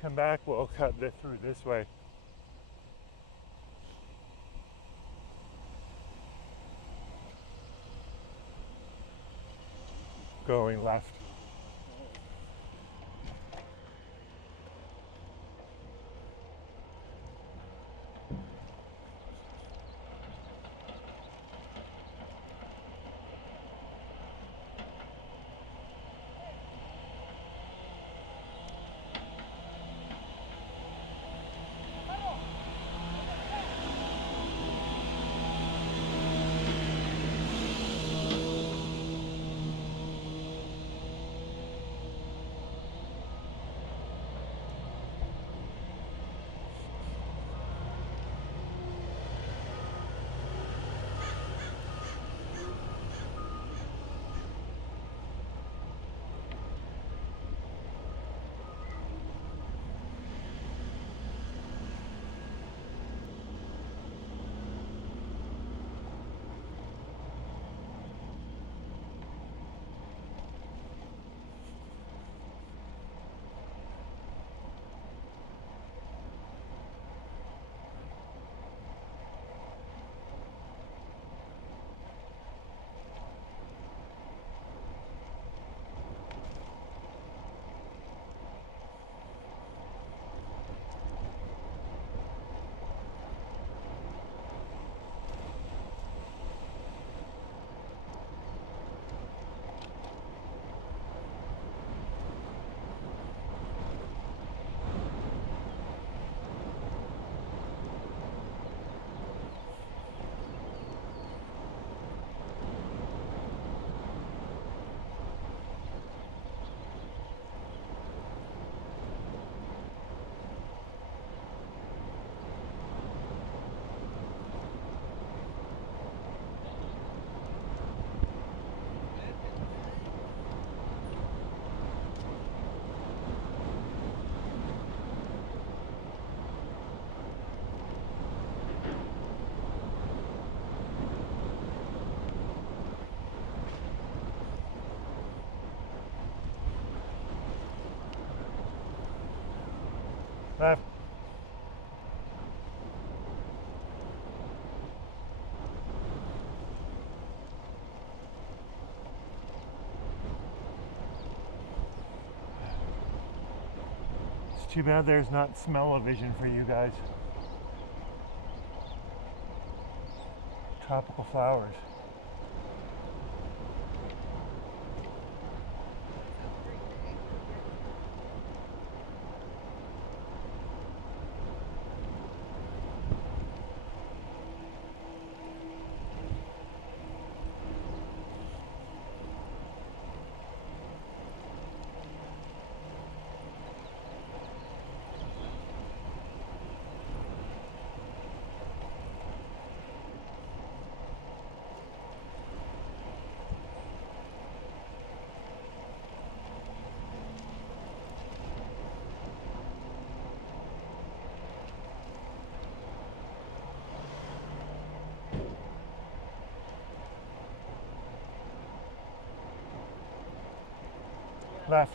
come back, we'll cut through this way. Going left. Left. It's too bad there's not smell-o-vision for you guys. Tropical flowers. Left.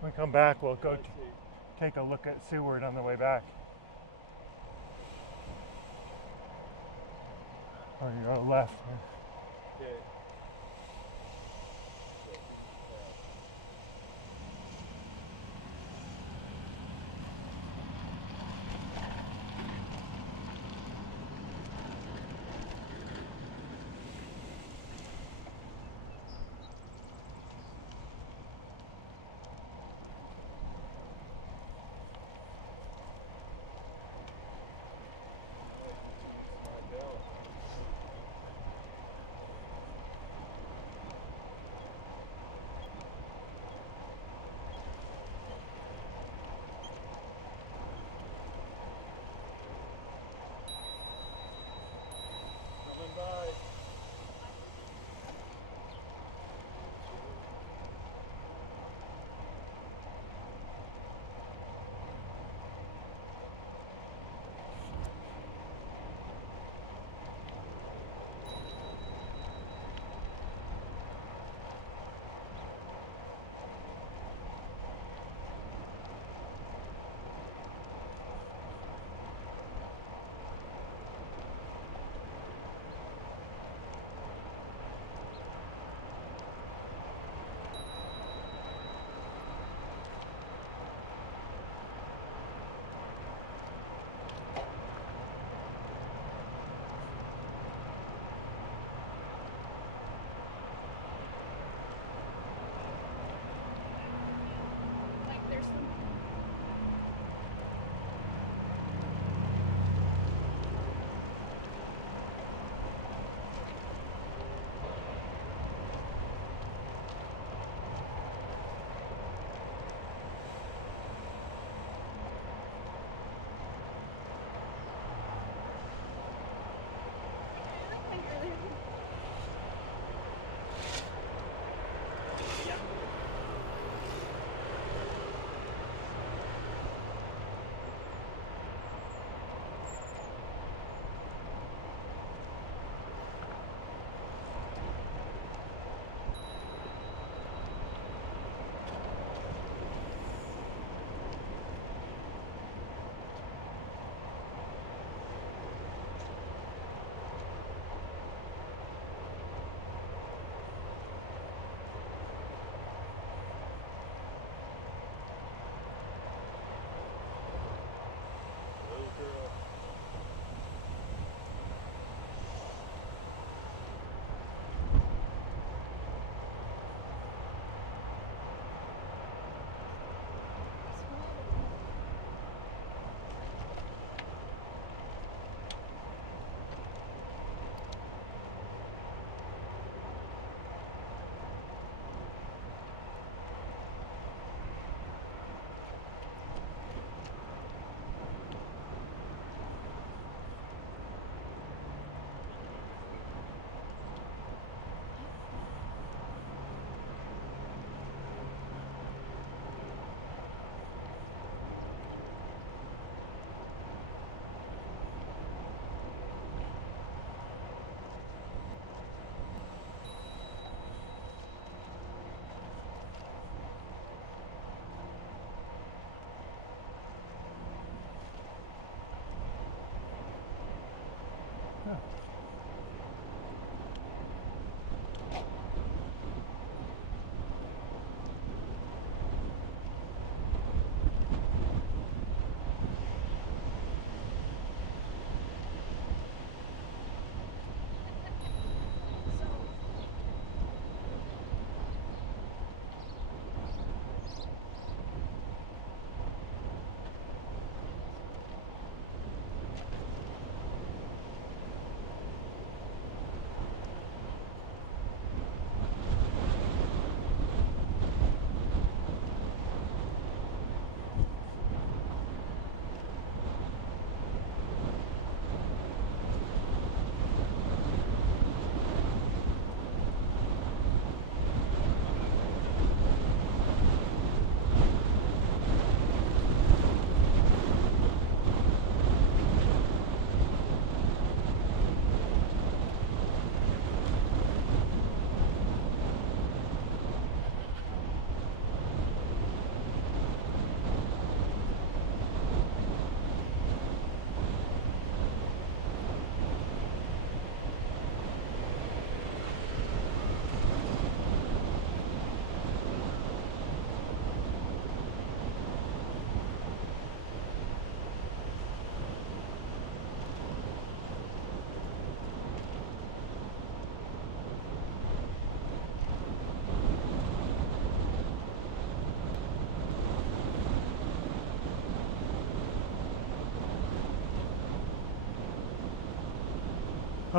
When we come back, we'll go take a look at Seward on the way back. Or you go left. Okay.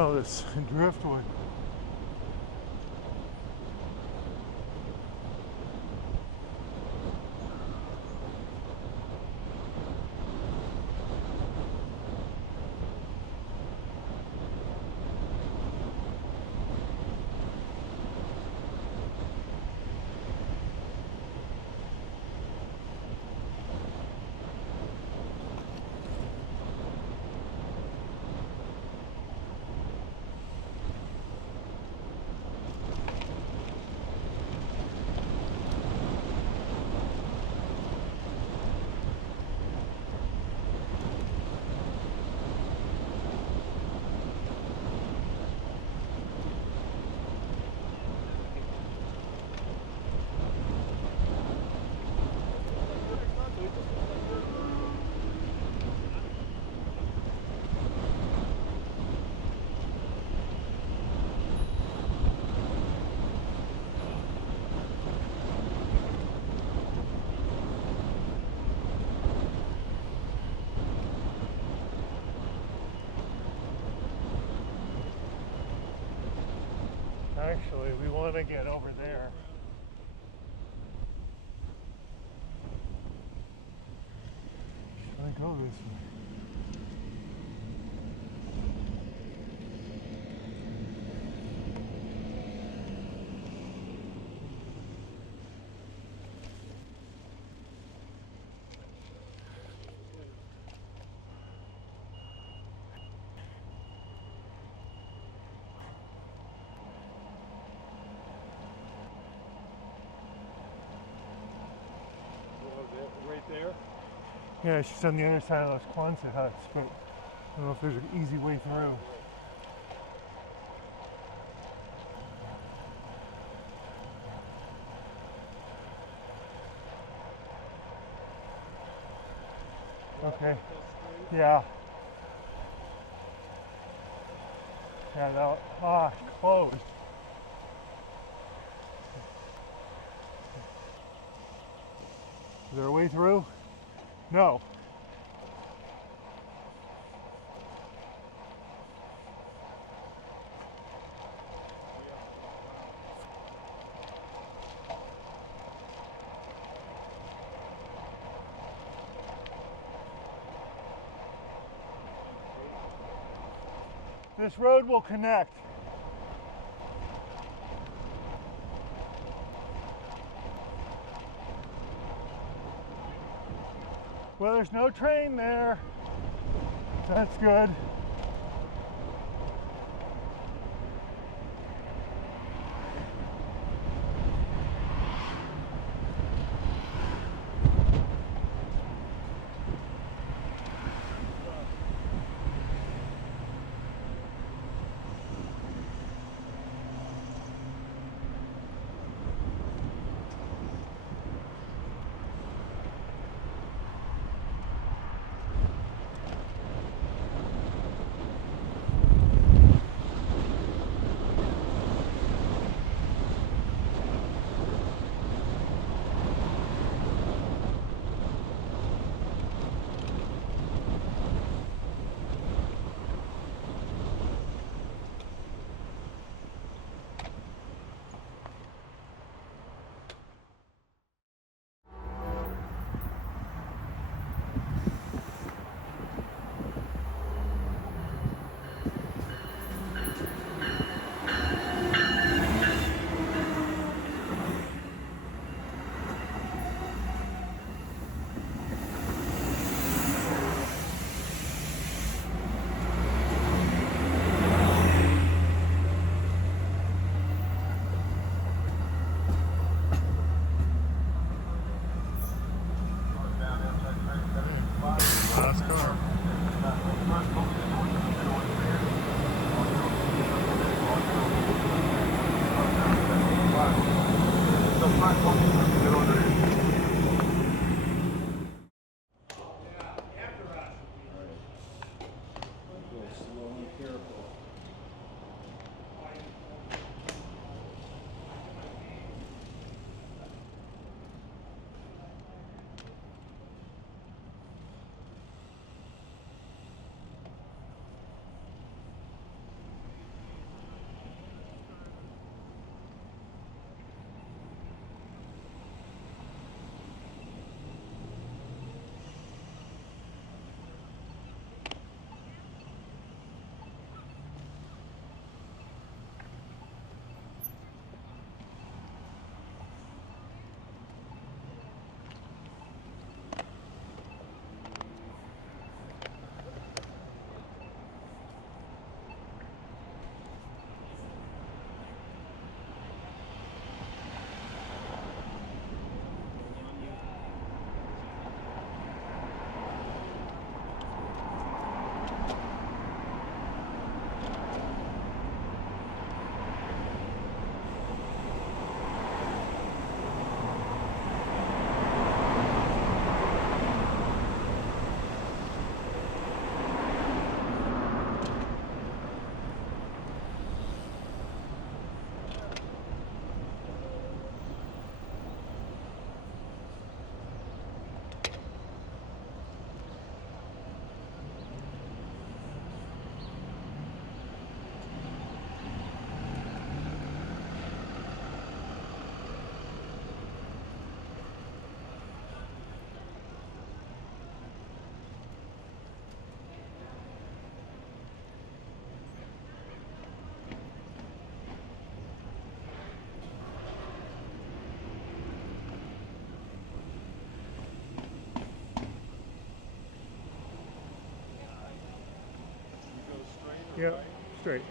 Oh, this driftwood. Actually, we want to get over there. Should I go this way? Right there? Yeah, she's on the other side of those Quonset huts, but I don't know if there's an easy way through. Okay. Yeah. Yeah, that, closed. Is there a way through? No. This road will connect. Well, there's no train there. That's good. Yeah, straight.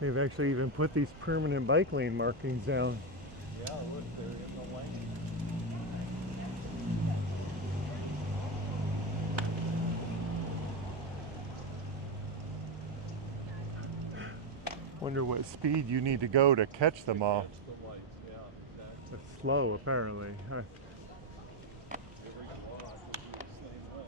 They've actually even put these permanent bike lane markings down. Yeah, look, they're in the lane. Wonder what speed you need to go to catch them all. Catch the lights, yeah, exactly. It's slow, apparently. Here we go. I'll have to do the same way.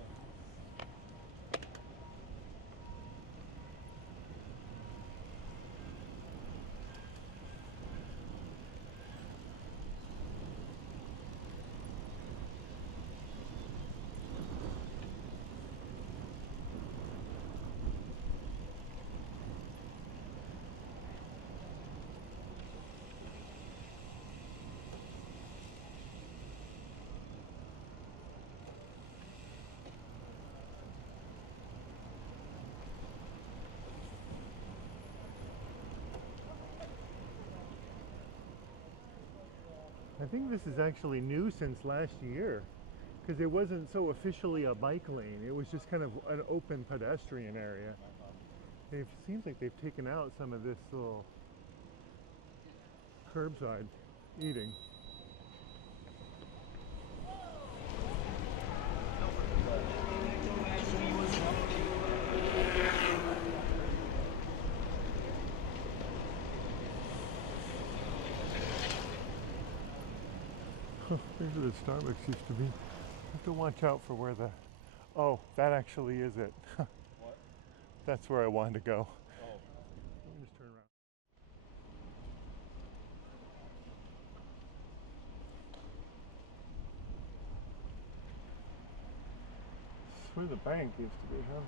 I think this is actually new since last year, because it wasn't so officially a bike lane. It was just kind of an open pedestrian area. It seems like they've taken out some of this little curbside eating. There's where the Starbucks used to be. Have to watch out for where the... Oh, that actually is it. What? That's where I wanted to go. Oh. Let me just turn around. This is where the bank used to be, huh?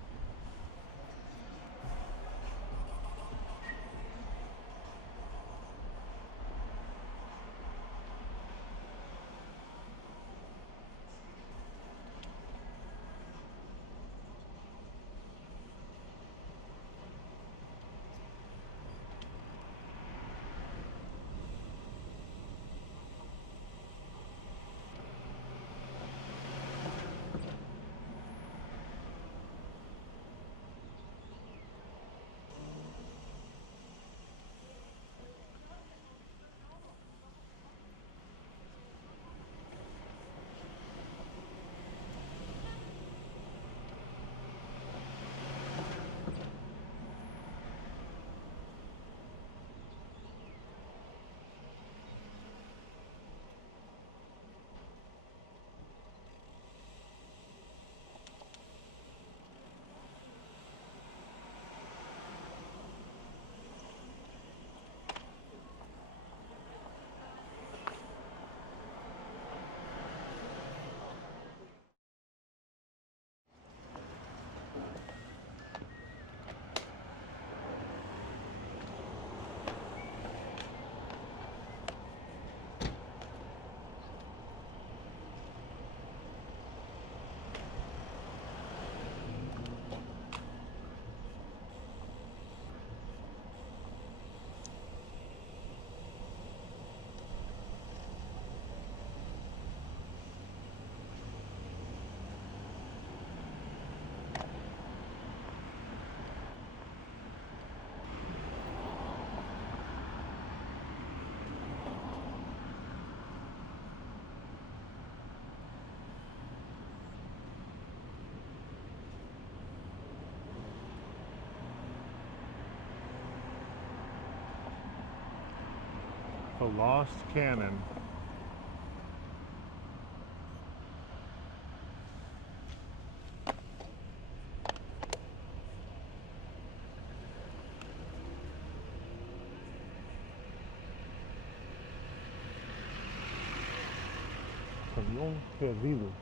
The Lost Cannon. avión perdido.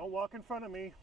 Don't walk in front of me.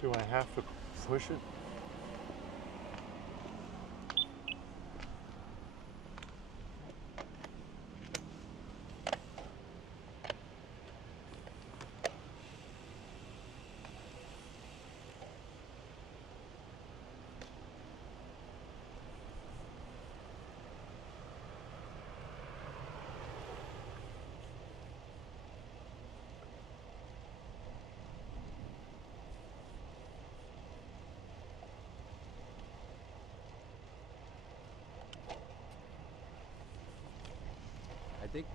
Do I have to push it? I think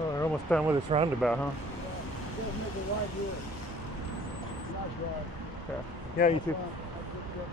Oh, we're almost done with this roundabout, huh? Just make a right here. Nice ride. Yeah. Yeah, you too. I picked up.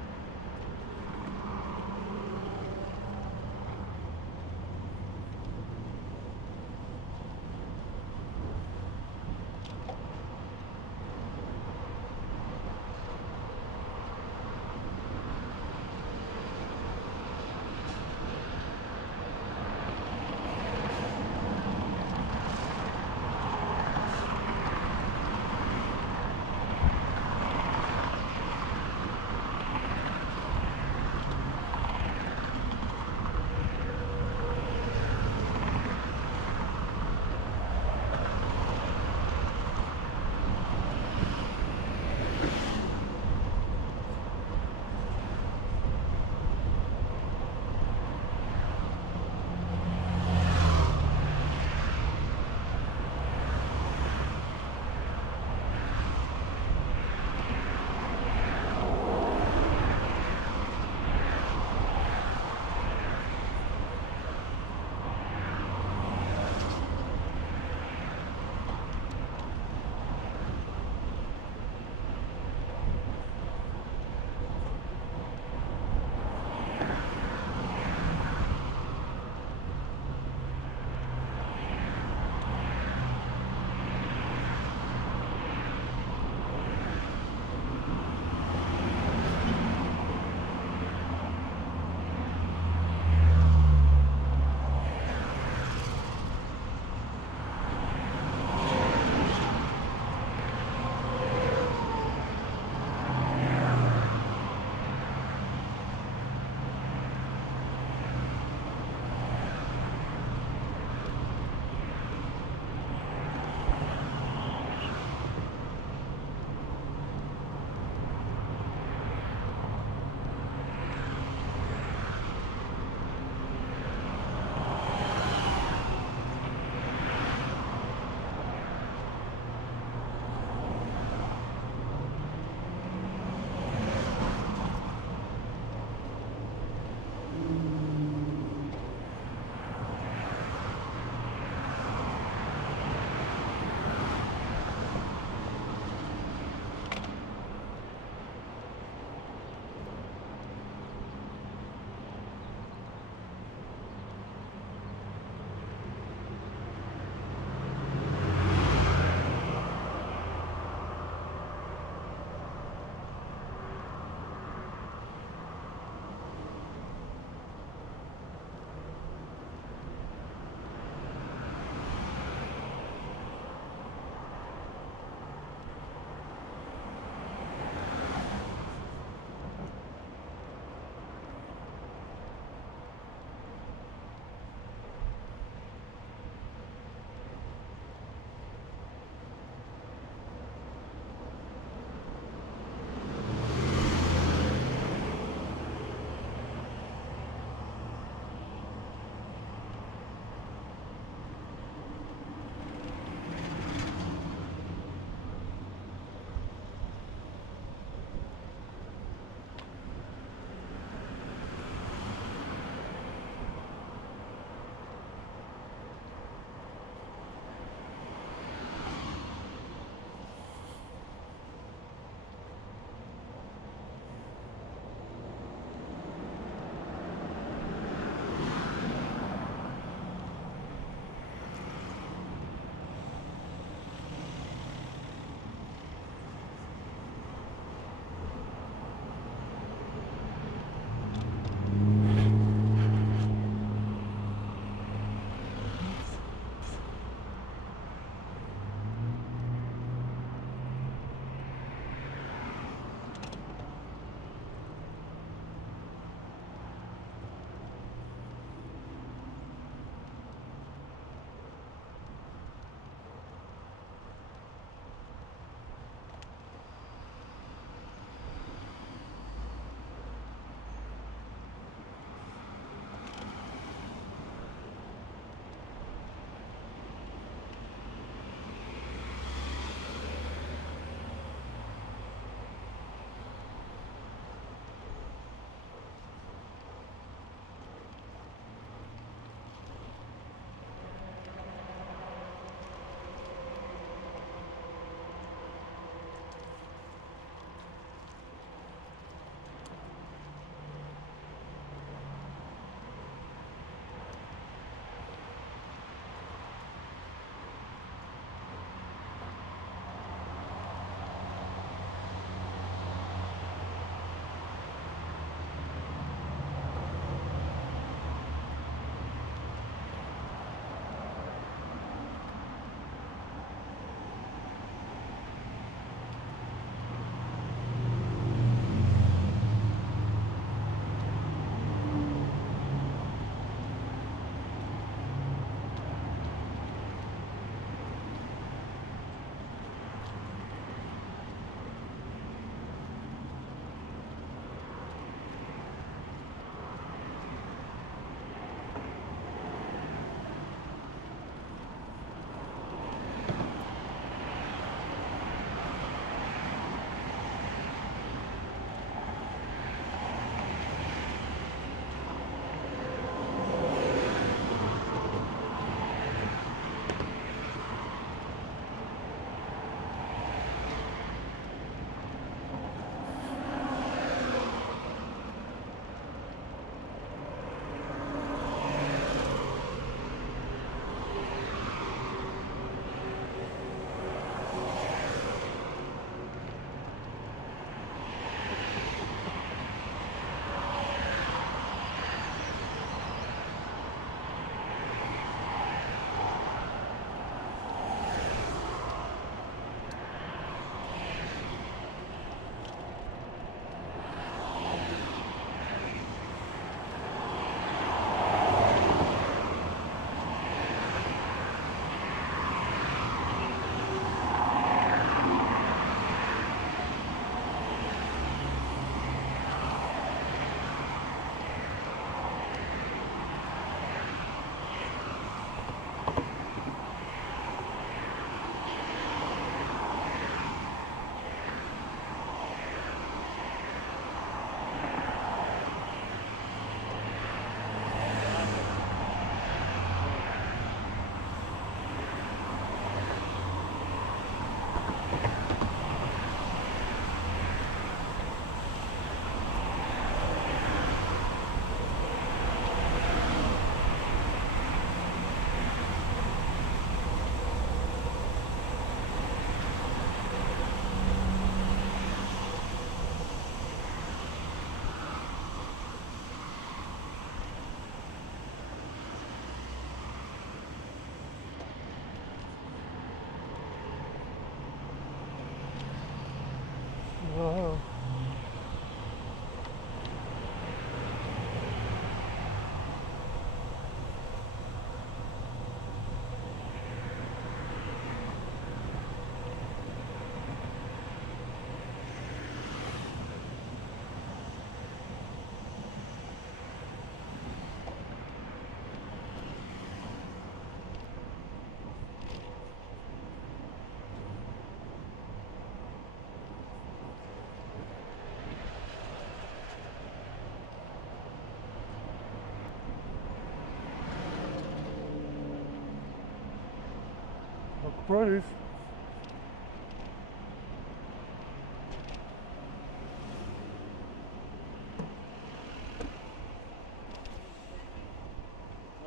Bruce.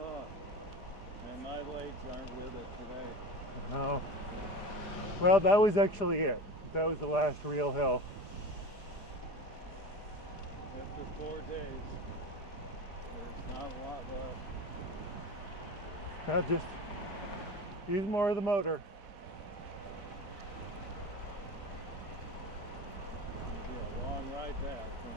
Oh, and my legs aren't with it today. Oh. Well, that was actually it. That was the last real hill. After 4 days, there's not a lot left. Now just use more of the motor. It'll be a long ride back for me.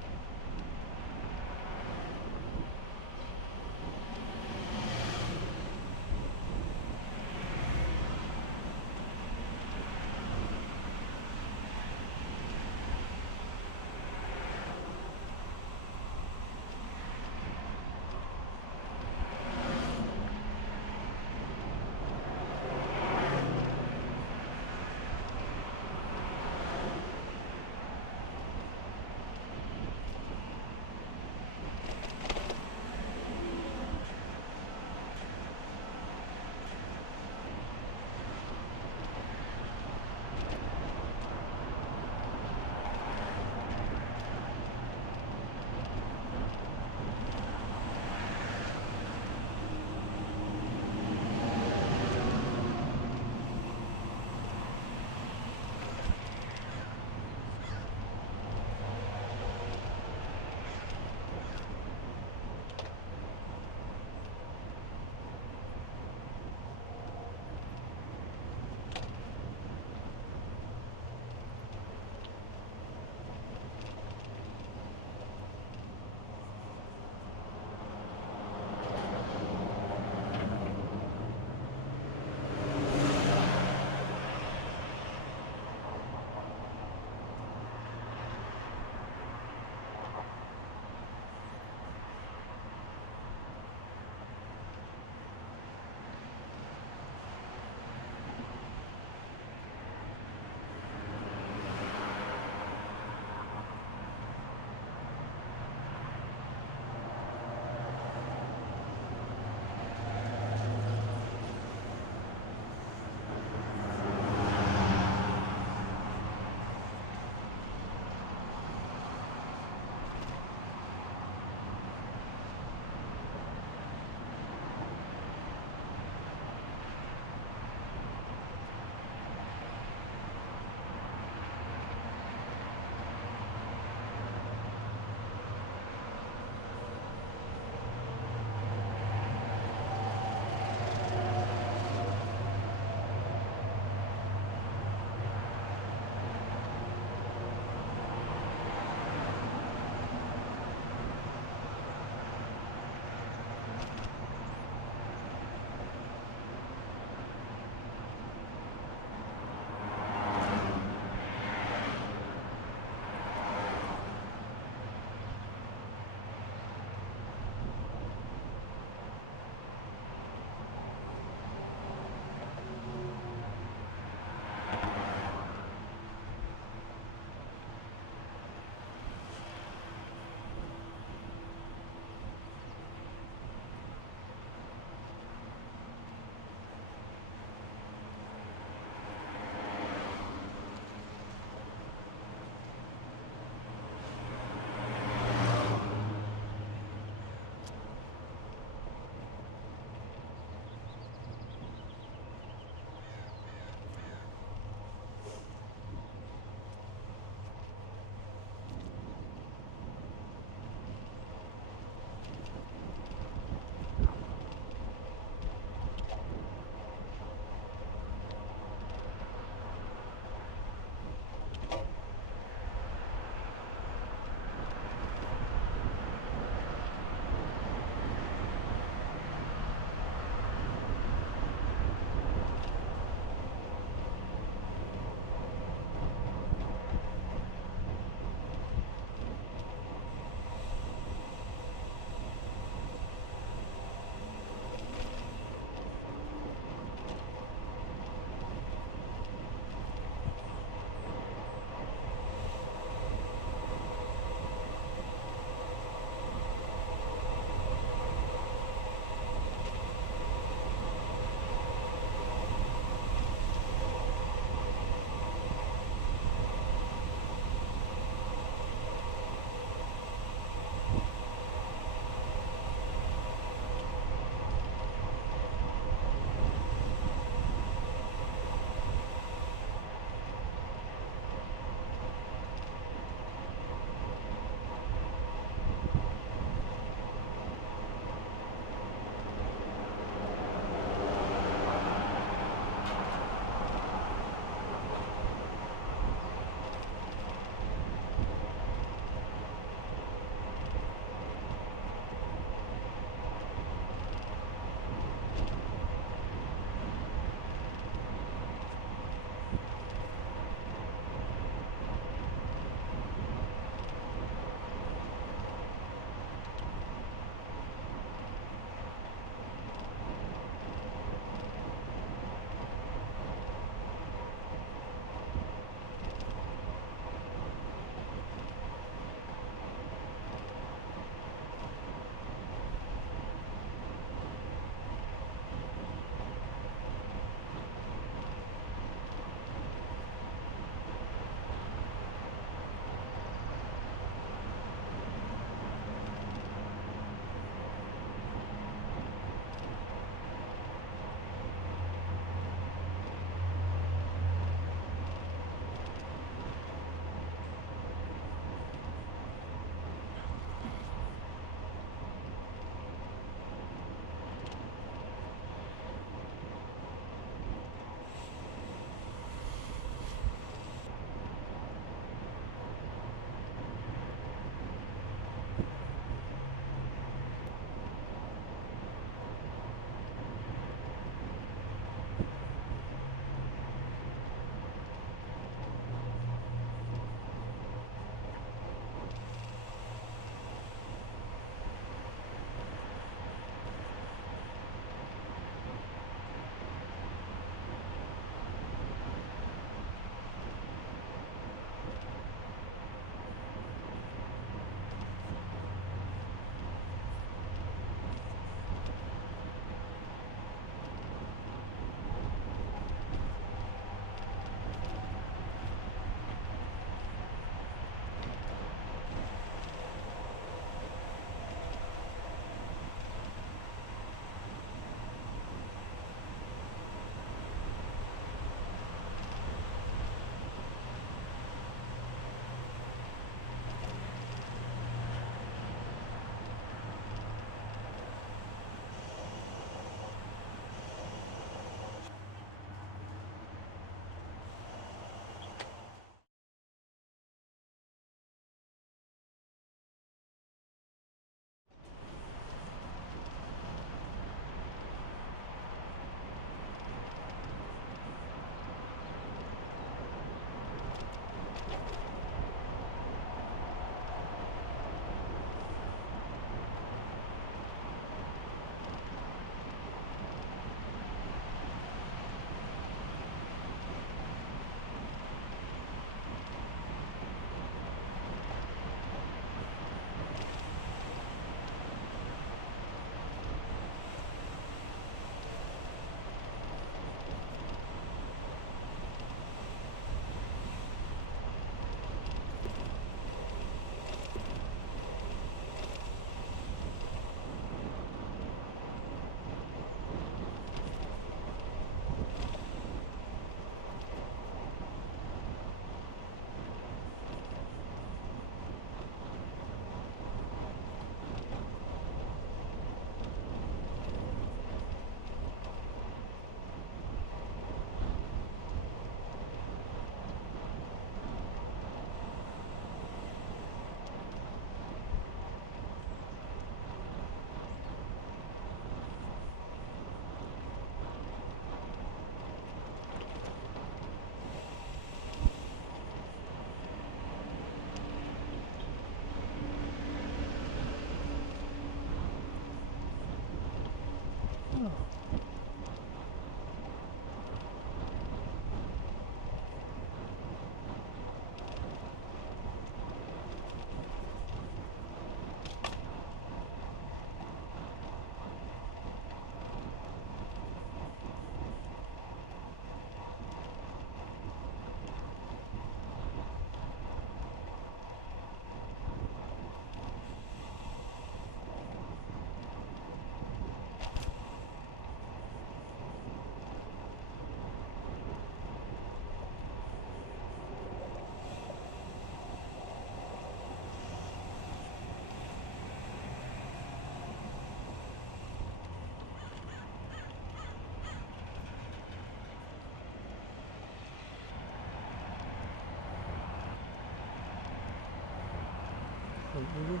it is.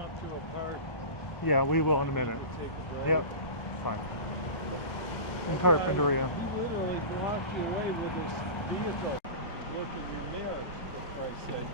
To a park. Yeah, we will in a minute. We'll take a break. Yep, fine. In Carpinteria. He literally blocked you away with his vehicle. Look in your mirrors, for Christ's sake.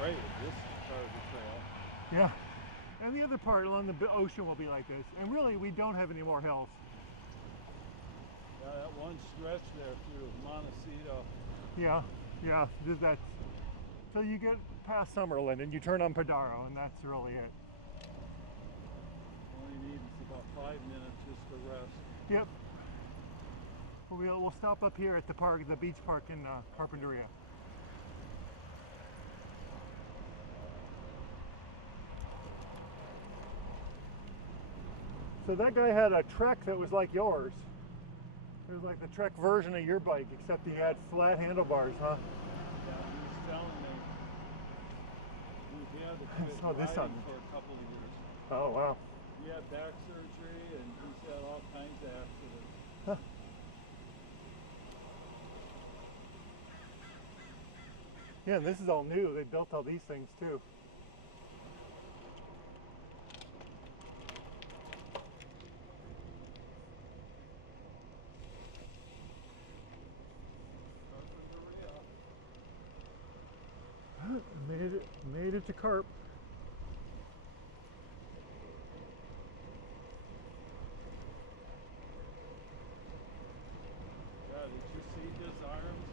Great, this part of the trail. Yeah, and the other part along the ocean will be like this. And really, we don't have any more hills. Yeah, that one stretch there through Montecito. Yeah, there's that. So you get past Summerland and you turn on Padaro, and that's really it. All you need is about 5 minutes just to rest. Yep. We'll stop up here at the park, the beach park in Carpinteria. So that guy had a Trek that was like yours. It was like the Trek version of your bike, except he had flat handlebars, huh? Yeah, he was telling me he had to quit Oh, this riding one. for a couple of years. Oh, wow. He had back surgery and he's had all kinds of accidents. Huh. Yeah, and this is all new. They built all these things too. Made it it's a carp. Yeah, did you see his arms?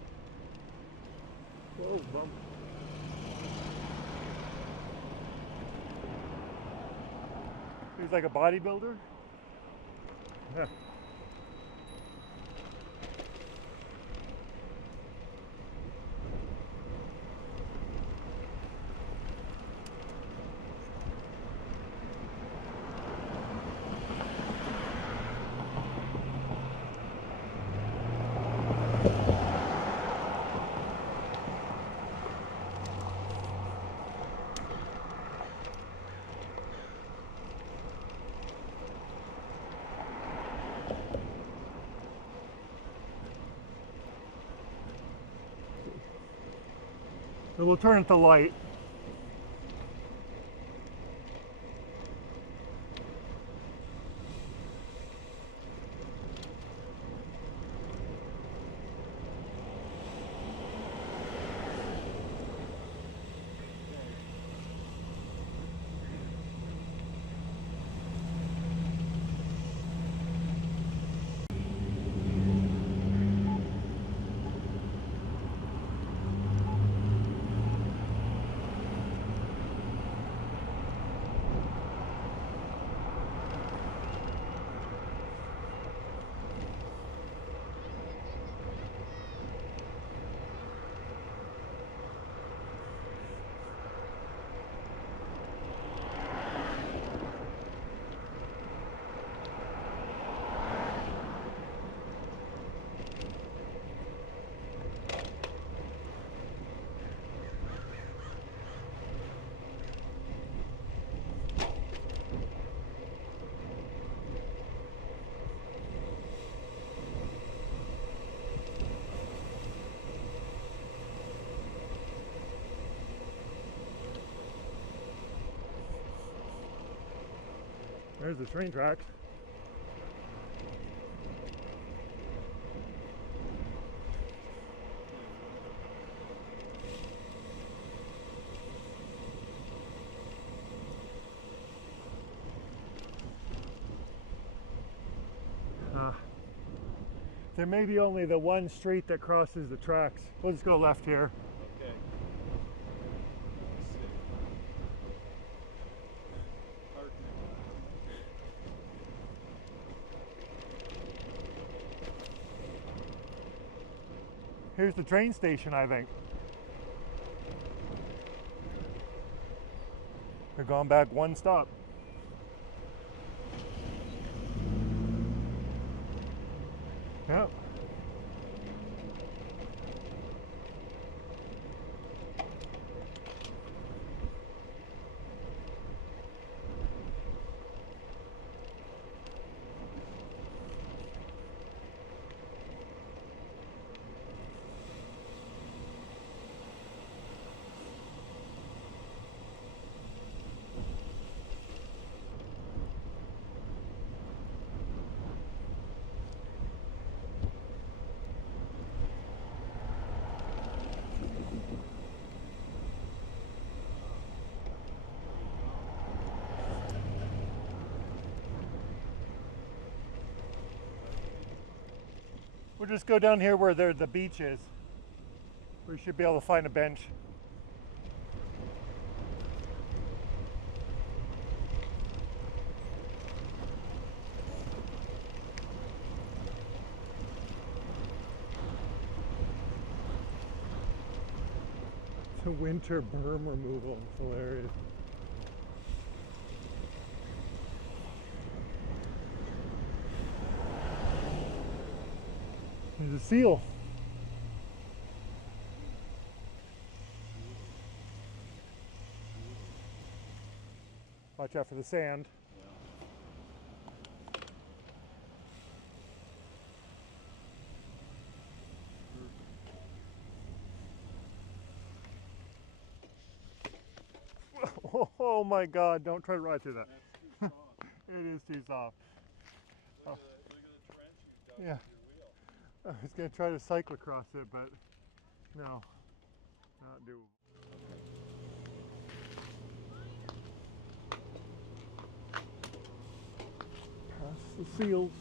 Whoa, bump. He's like a bodybuilder. Yeah. So we'll turn it to light. There's the train tracks. There may be only the one street that crosses the tracks. We'll just go left here. Okay. Here's the train station, I think. They're going back one stop. Yep. We'll just go down here where the beach is. We should be able to find a bench. It's a winter berm removal. It's hilarious. There's a seal. Watch out for the sand. Oh my God, don't try to ride through that. That's too soft. It is too soft. Look at the trench you've done Yeah. with your wheel. I was going to try to cycle across it, but no, not doable. The seals.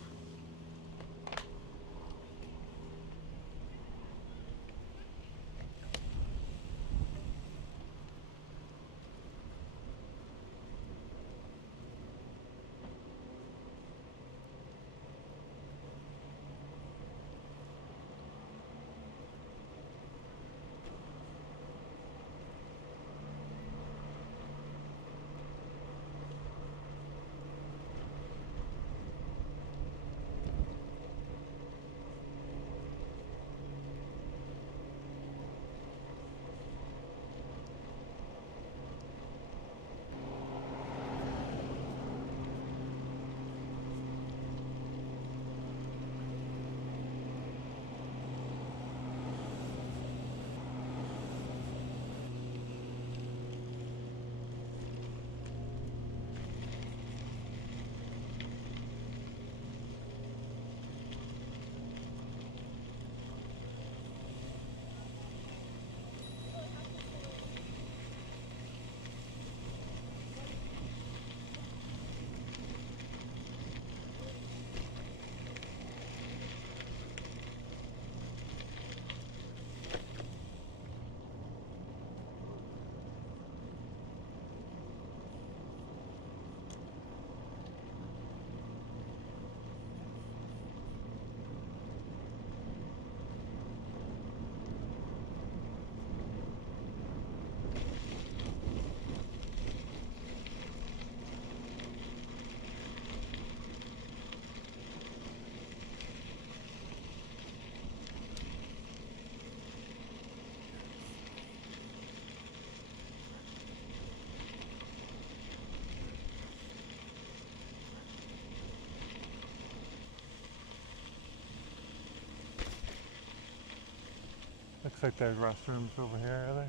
Looks like there's restrooms over here, are they?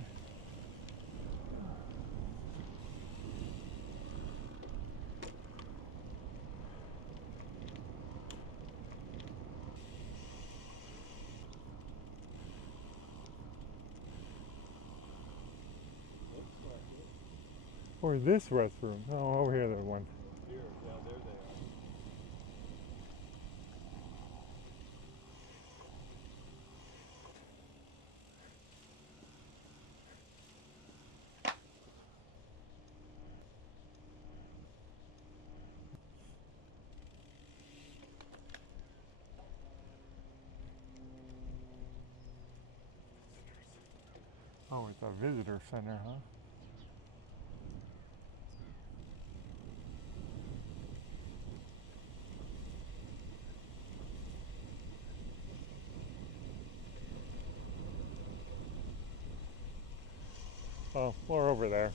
Or this restroom? Oh, over here there's one. Here, yeah, there they are. Oh, it's a visitor center, huh? Oh, we're over there.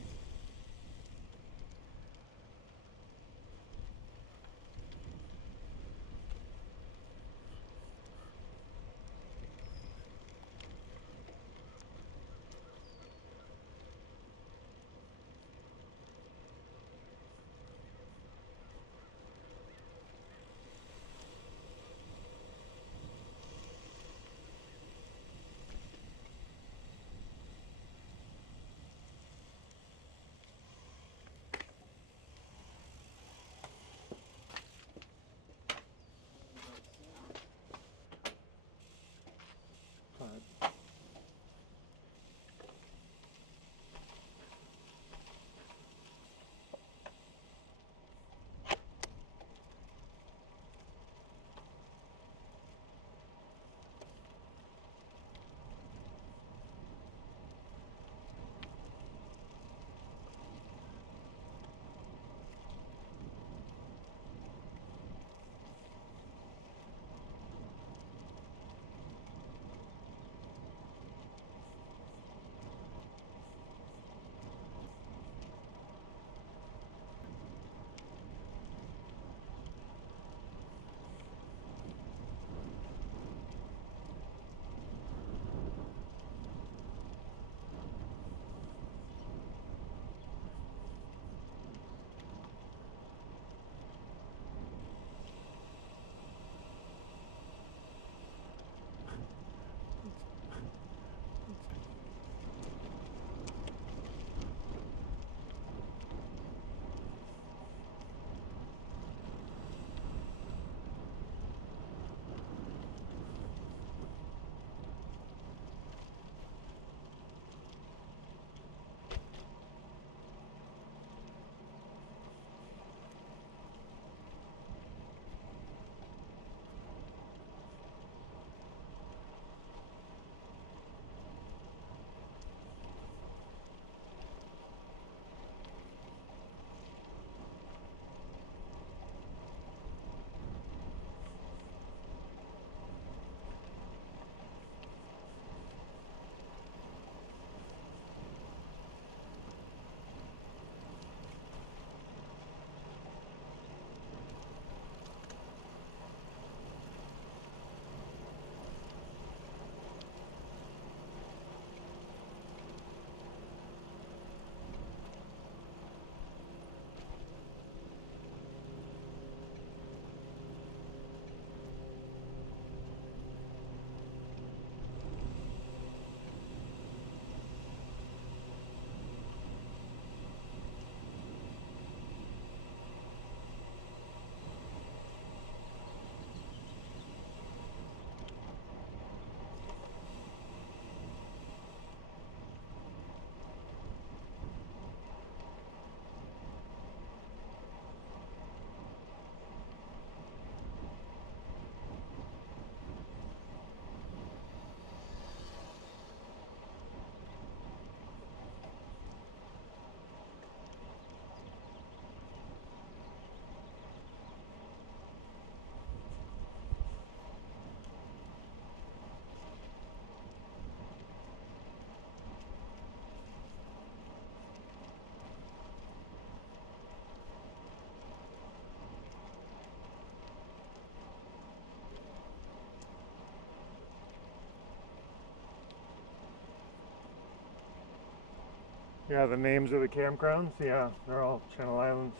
Yeah, the names of the campgrounds, yeah, they're all Channel Islands.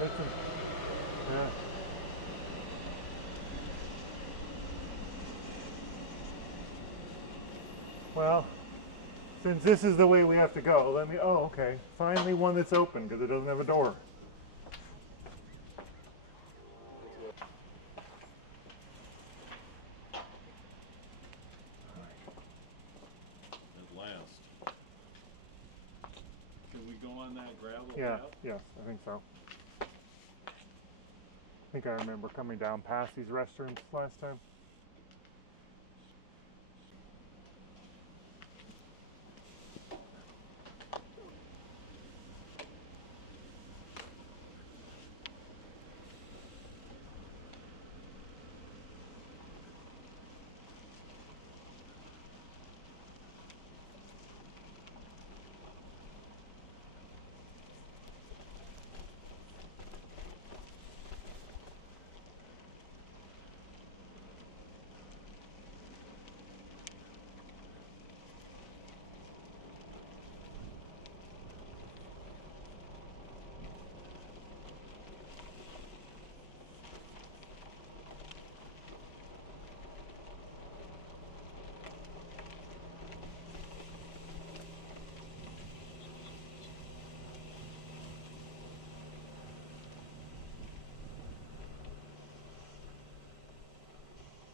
That's a, yeah. Well, since this is the way we have to go, let me, oh, okay. Finally one that's open because it doesn't have a door. At last. Can we go on that gravel Yeah, path? yes, I think so. I think I remember coming down past these restrooms last time.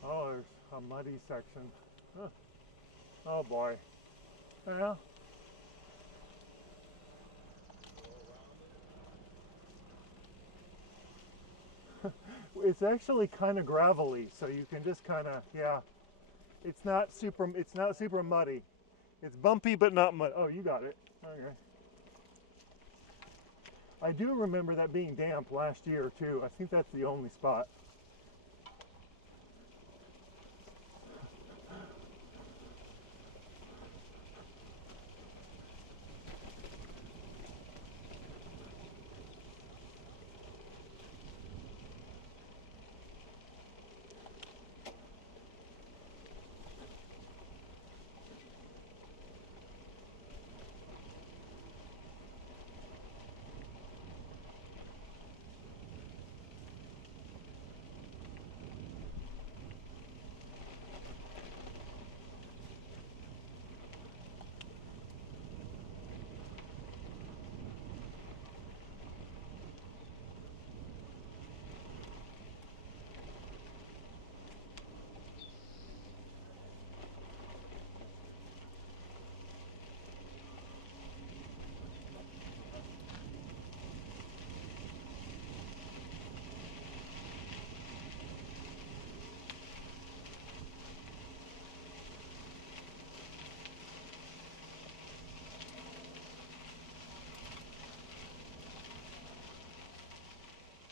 Oh, there's a muddy section. Huh. Oh boy. Well, it's actually kind of gravelly, so you can just kind of, yeah. It's not super muddy. It's bumpy but not mud. Oh, you got it. Okay. I do remember that being damp last year too. I think that's the only spot.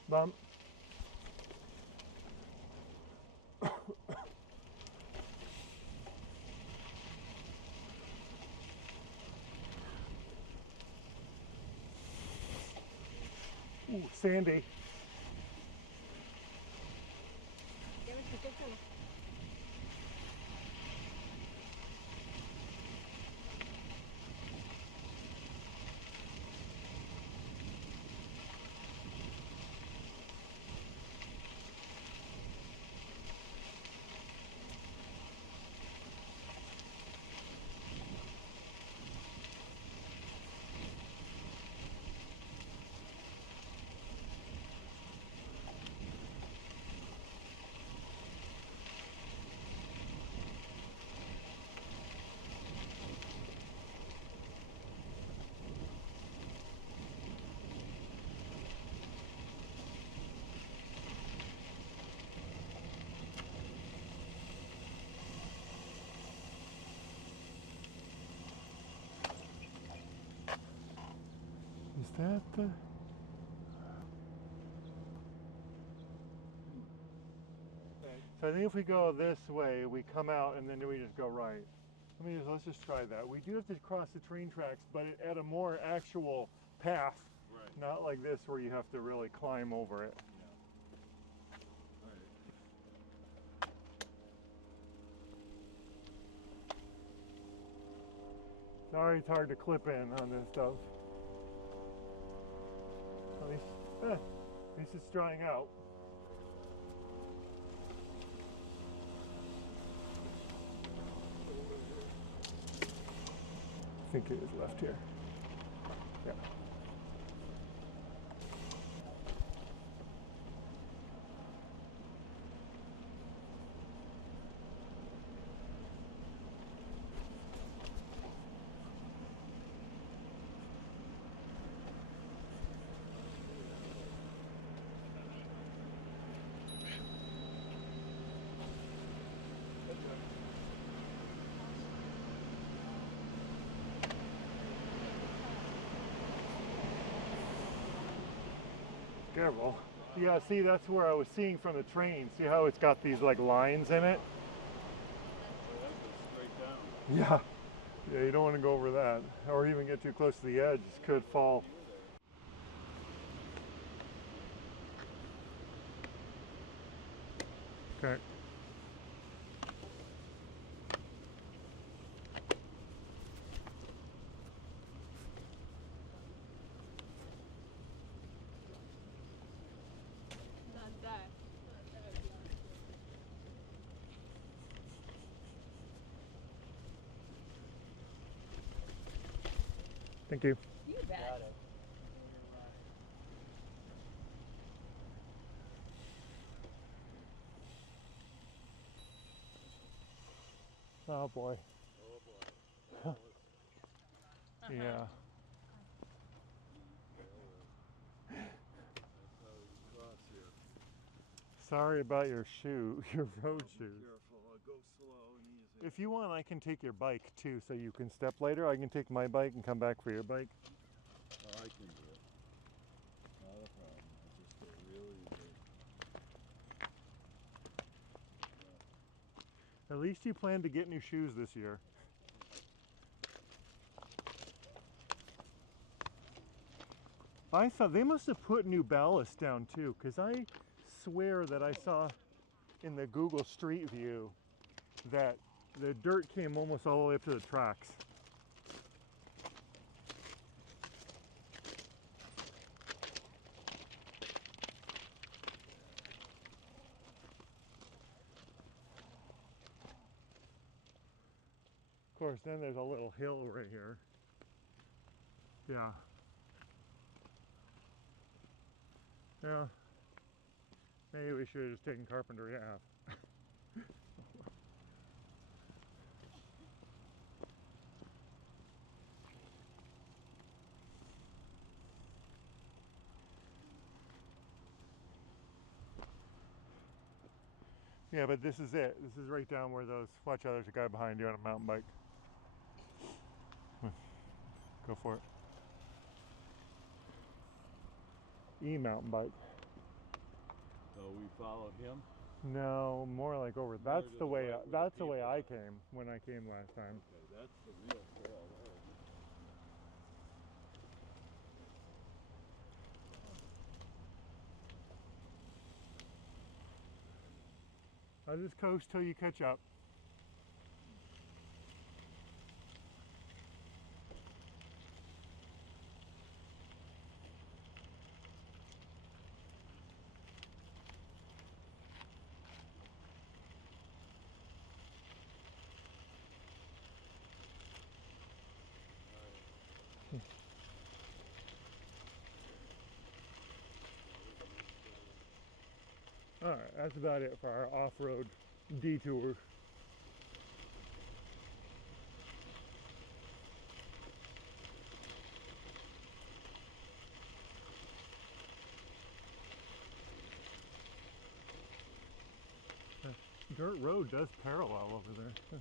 Bump. Ooh, sandy. Is that the... So I think if we go this way, we come out and then we just go right. Let's just try that. We do have to cross the train tracks, but at a more actual path, Right. not like this where you have to really climb over it. Yeah. Right. Sorry, it's hard to clip in on this stuff. At least it's drying out. I think it is left here. Yeah. Careful. Yeah, see, that's where I was seeing from the train. See how it's got these like lines in it? So that goes straight down. Yeah. Yeah, you don't want to go over that. Or even get too close to the edge. It could fall. Okay. Thank you. You bet. Oh boy. Oh boy. Yeah. That's how we cross here. Sorry about your road Be shoes. careful. Go slow and easy. If you want, I can take your bike too, so you can step later. I can take my bike and come back for your bike. Oh, I can do it. Not a problem. I just go real easy. At least you plan to get new shoes this year. I thought they must have put new ballast down too, because I swear that I saw in the Google Street View that the dirt came almost all the way up to the tracks. Of course, then there's a little hill right here. Yeah. Yeah. Maybe we should have just taken Carpinteria Ave. Yeah, but this is it. This is right down where those, watch out, there's a guy behind you on a mountain bike. Go for it. E-mountain bike. So we follow him. No, more like over. More That's to the the way. right where the That's the way people I are. came when I came last time. Okay, that's the real trail there. I'll just coast till you catch up. All right, that's about it for our off-road detour. Dirt road does parallel over there.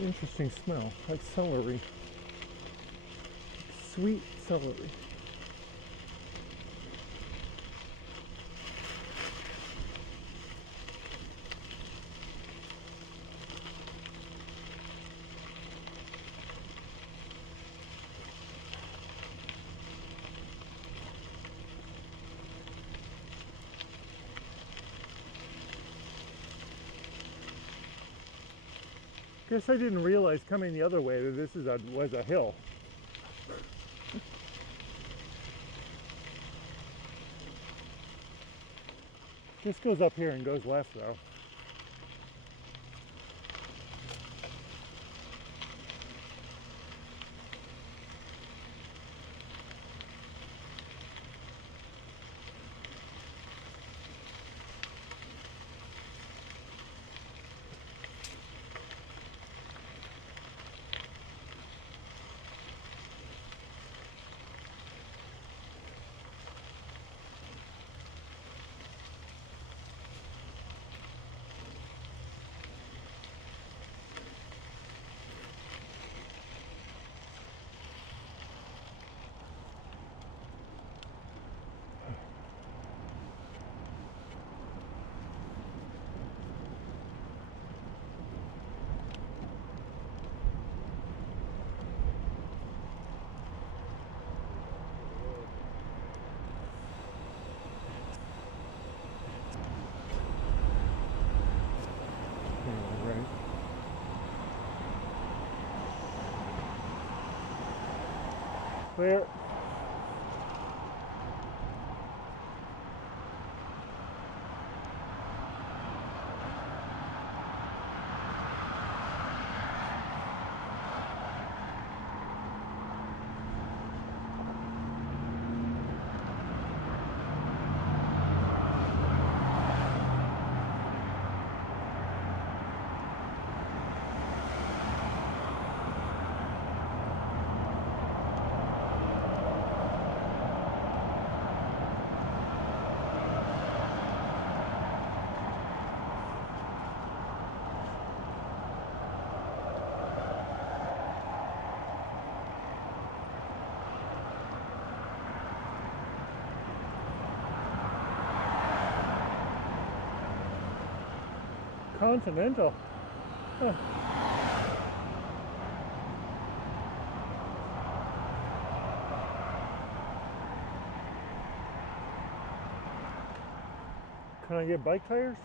interesting smell, like celery. Sweet celery. Guess I didn't realize coming the other way that this was a hill. This goes up here and goes left though. Clear. Continental. Huh. Can I get bike tires?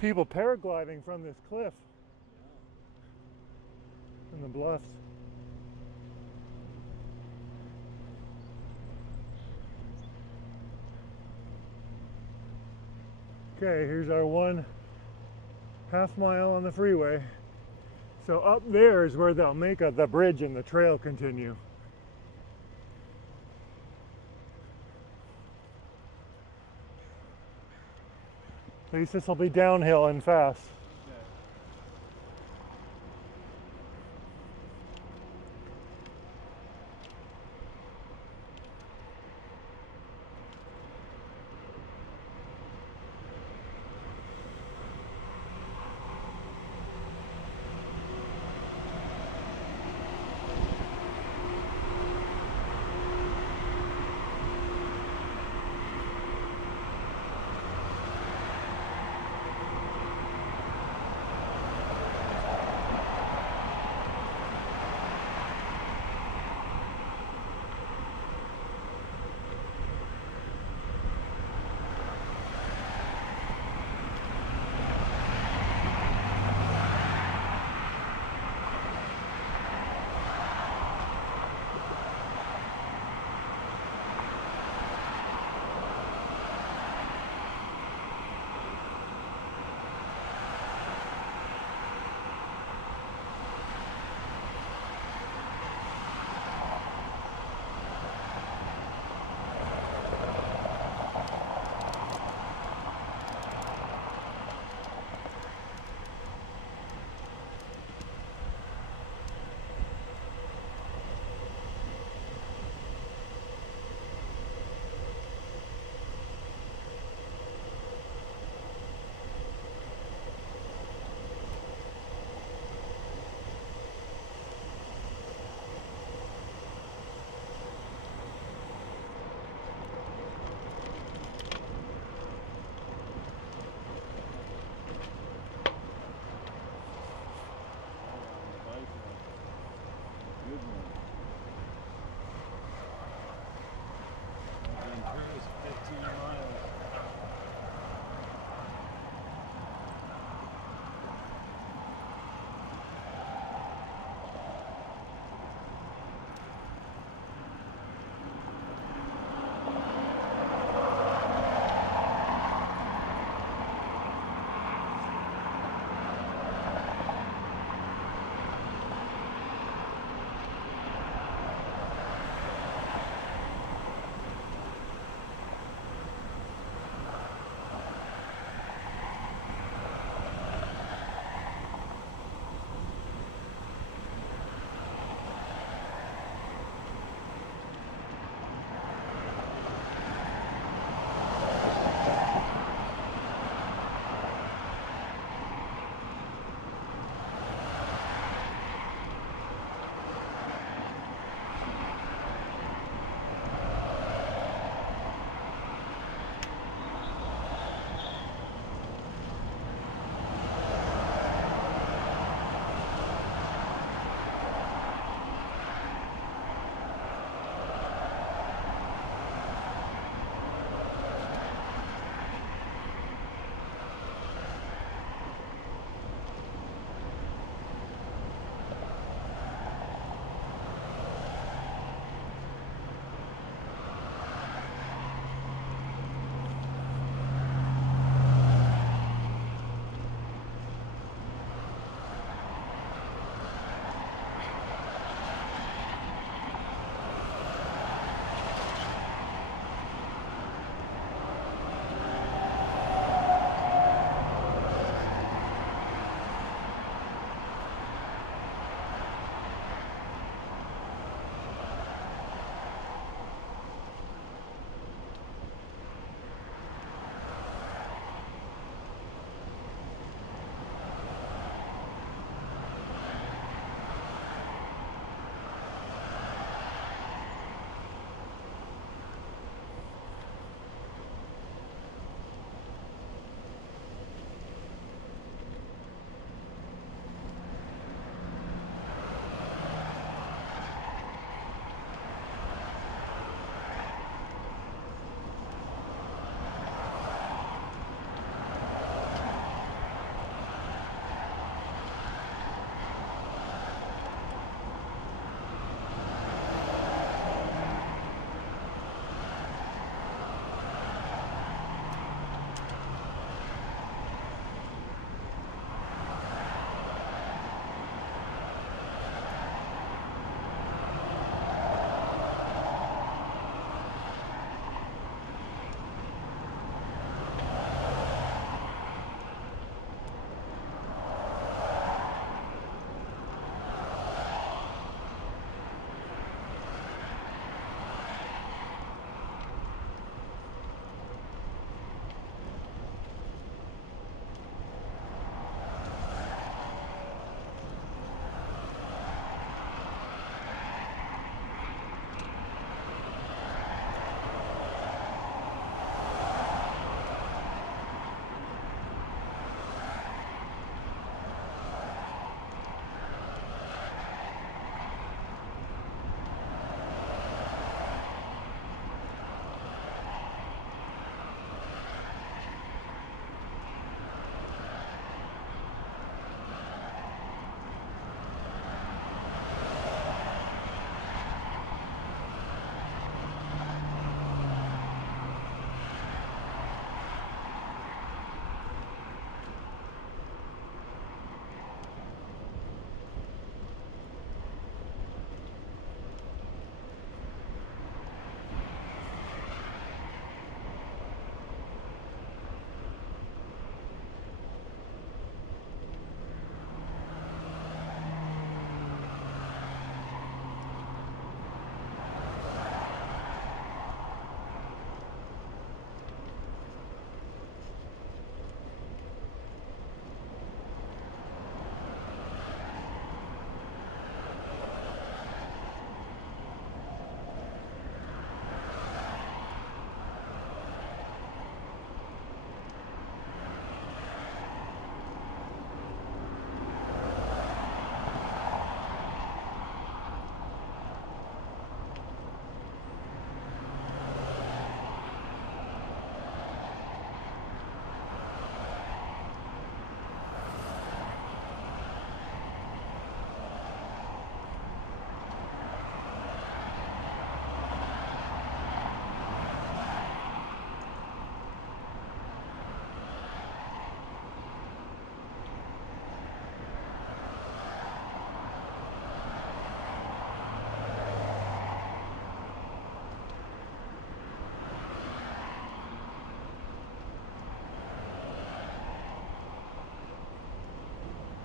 People paragliding from this cliff and the bluffs. Okay, here's our 1.5 mile on the freeway. So up there is where they'll make the bridge and the trail continue. At least this will be downhill and fast.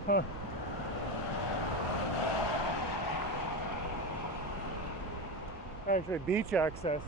Huh. Actually, beach access.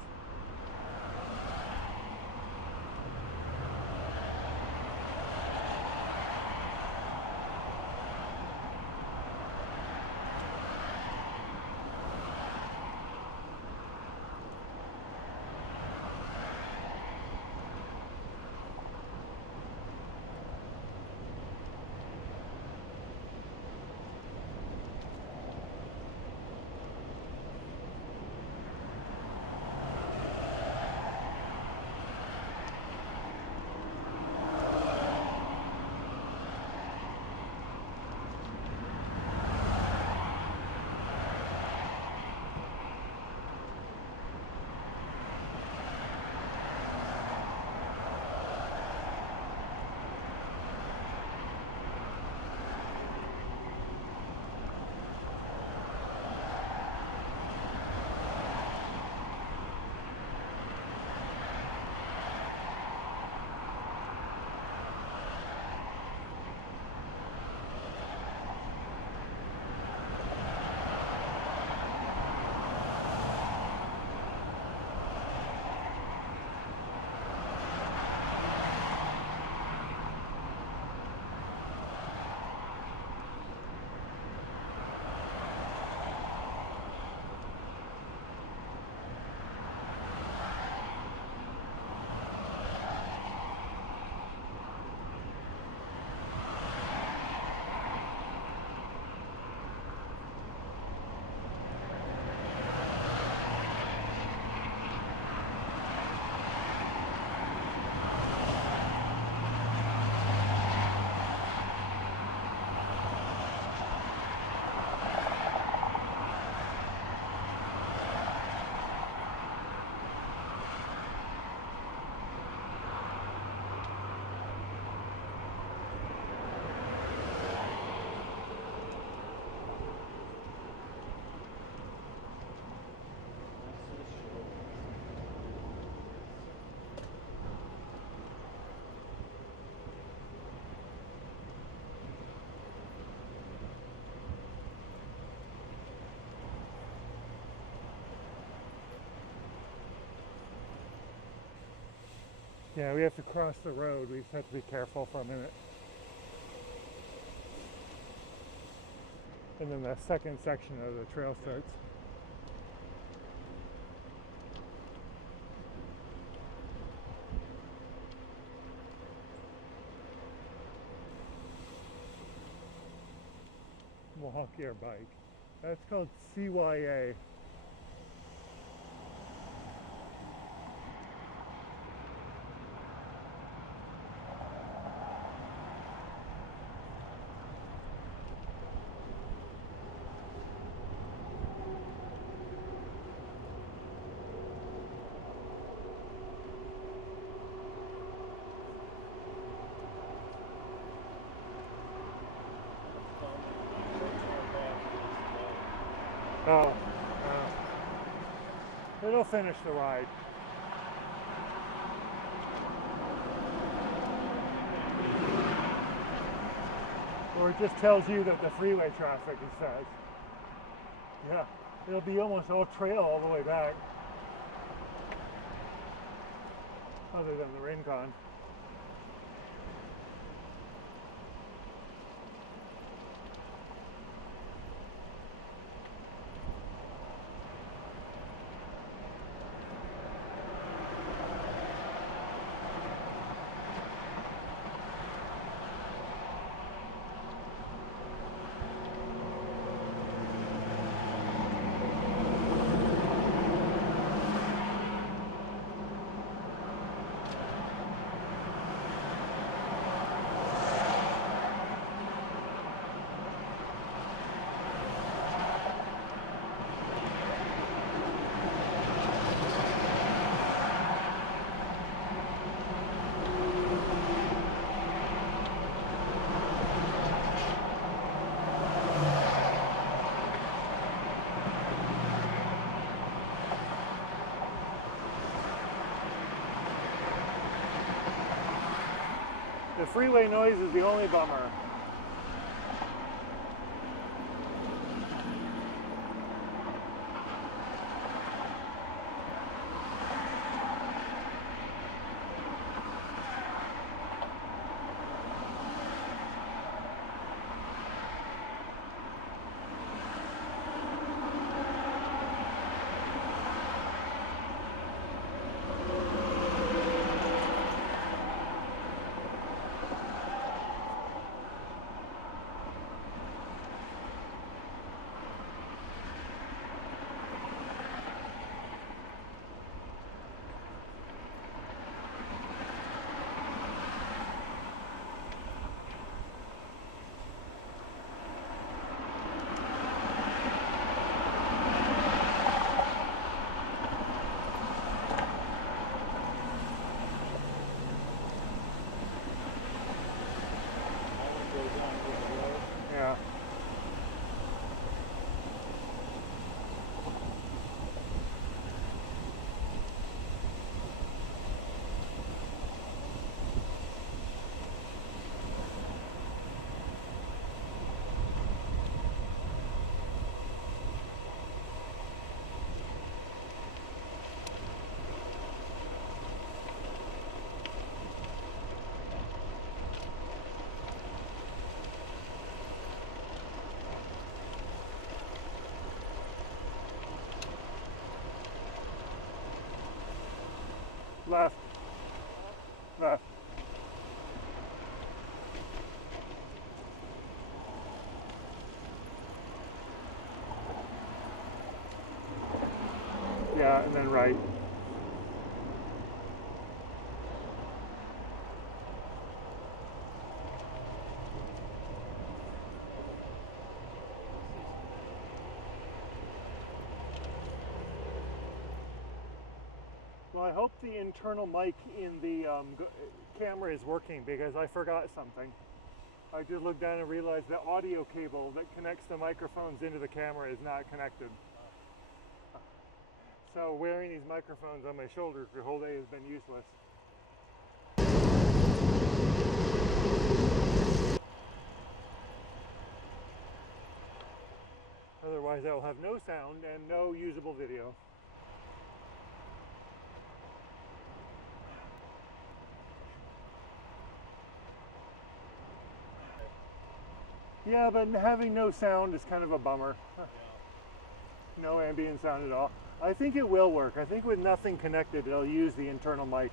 Yeah, we have to cross the road. We just have to be careful for a minute. And then the second section of the trail starts. Walk your bike. That's called CYA. Oh, it'll finish the ride. Or it just tells you that the freeway traffic is fast. Yeah, it'll be almost all trail all the way back. Other than the Rincon. The freeway noise is the only bummer. Left. Left. Yeah, and then right. Well, I hope the internal mic in the camera is working because I forgot something. I just looked down and realized the audio cable that connects the microphones into the camera is not connected. So wearing these microphones on my shoulders the whole day has been useless. Otherwise I will have no sound and no usable video. Yeah, but having no sound is kind of a bummer. No ambient sound at all. I think it will work. I think with nothing connected, it'll use the internal mic.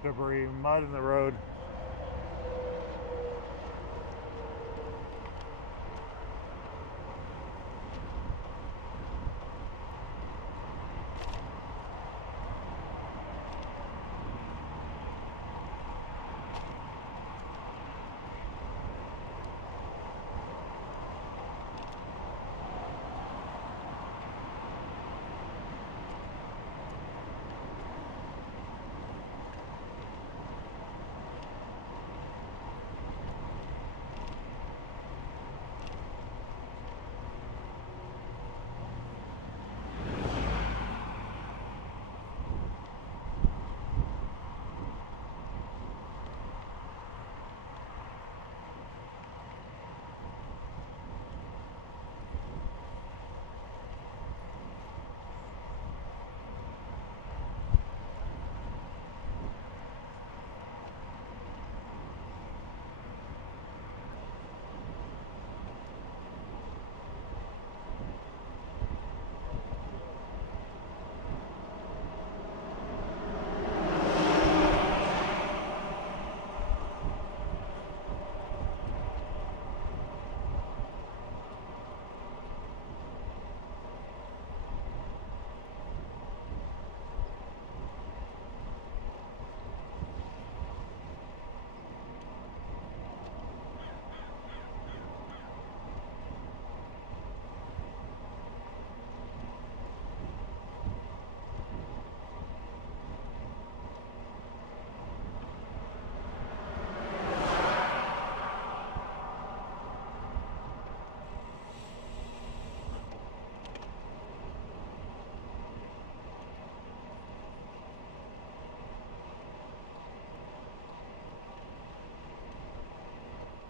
Debris, mud in the road.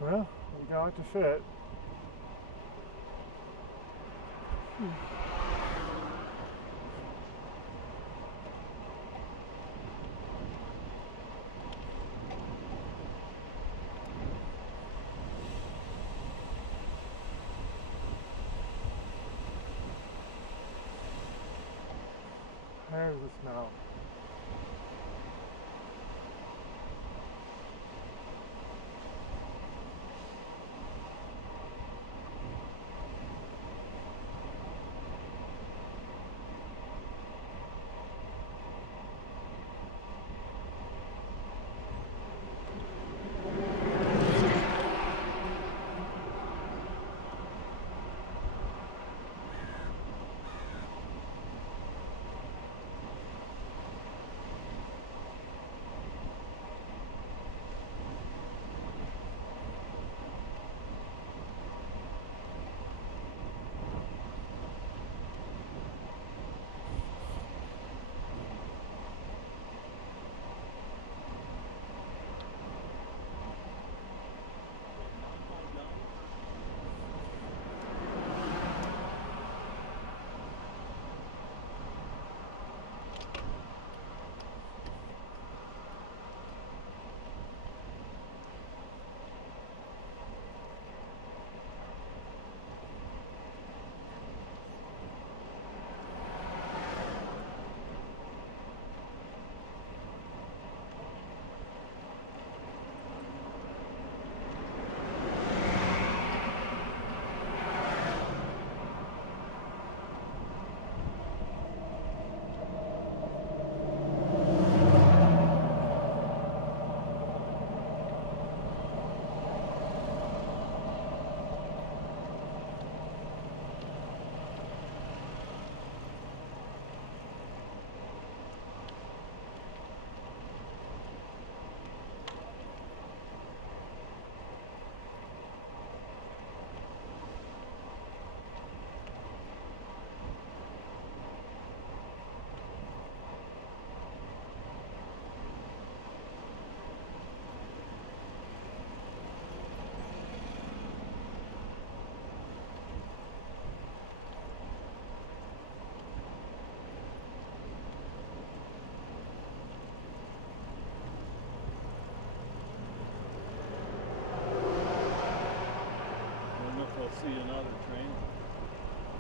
Well, we got to fit. There's the smell.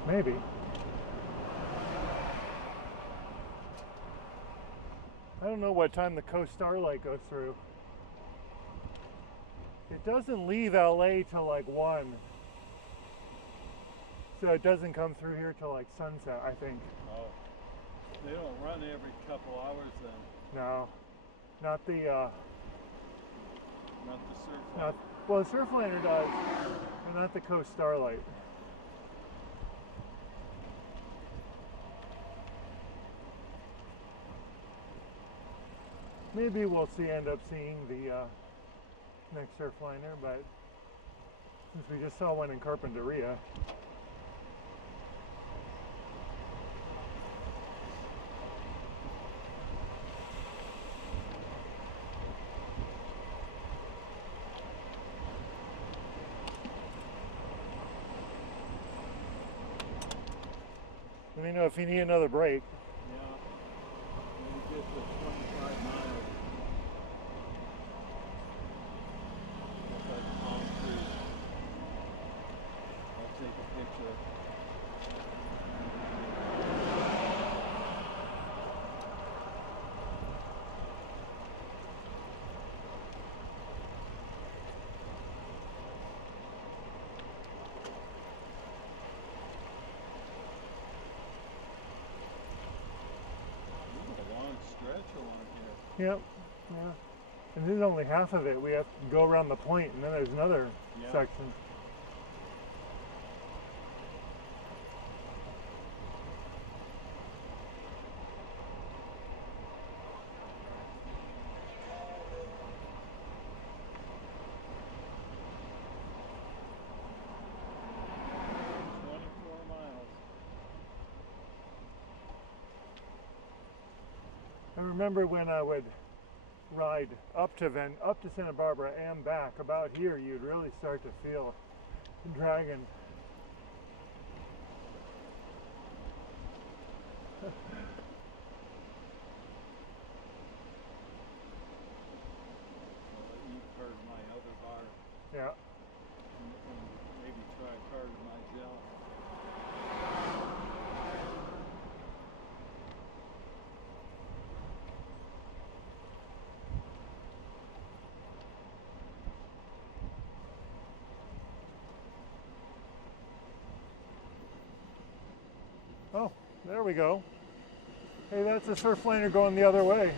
Maybe. I don't know what time the Coast Starlight goes through. It doesn't leave LA till like 1. So it doesn't come through here till like sunset, I think. Oh. They don't run every couple hours then. No. Not the Surfliner. well, the Surfliner does, but not the Coast Starlight. Maybe we'll end up seeing the next Surfliner, but since we just saw one in Carpinteria. Let me know if you need another break. Yeah. When you get to 25 miles. That's that palm tree. I'll take a picture. Yep. Yeah. And this is only half of it. We have to go around the point, and then there's another section. I remember when I would ride up to Santa Barbara and back, about here you'd really start to feel the dragon. You've heard my other bar. Yeah. And maybe try part of my gel. Oh, there we go. Hey, that's a Surfliner going the other way.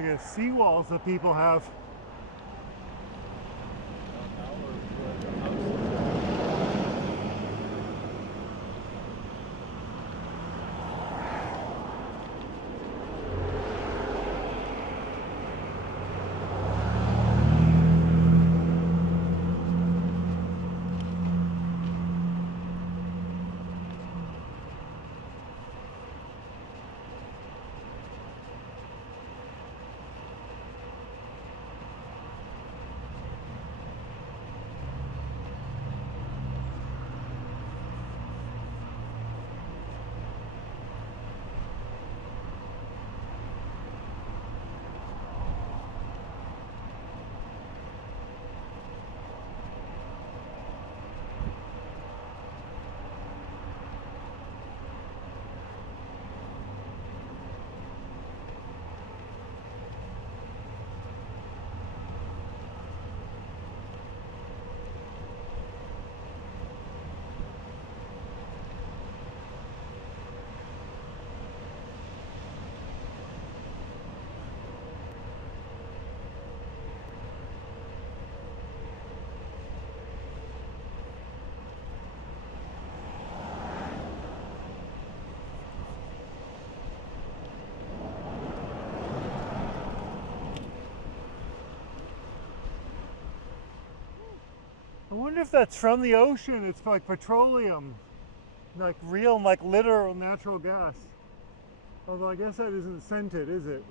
Look at seawalls that people have. I wonder if that's from the ocean. It's like petroleum, like real, like literal natural gas. Although I guess that isn't scented, is it?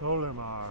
Solimar.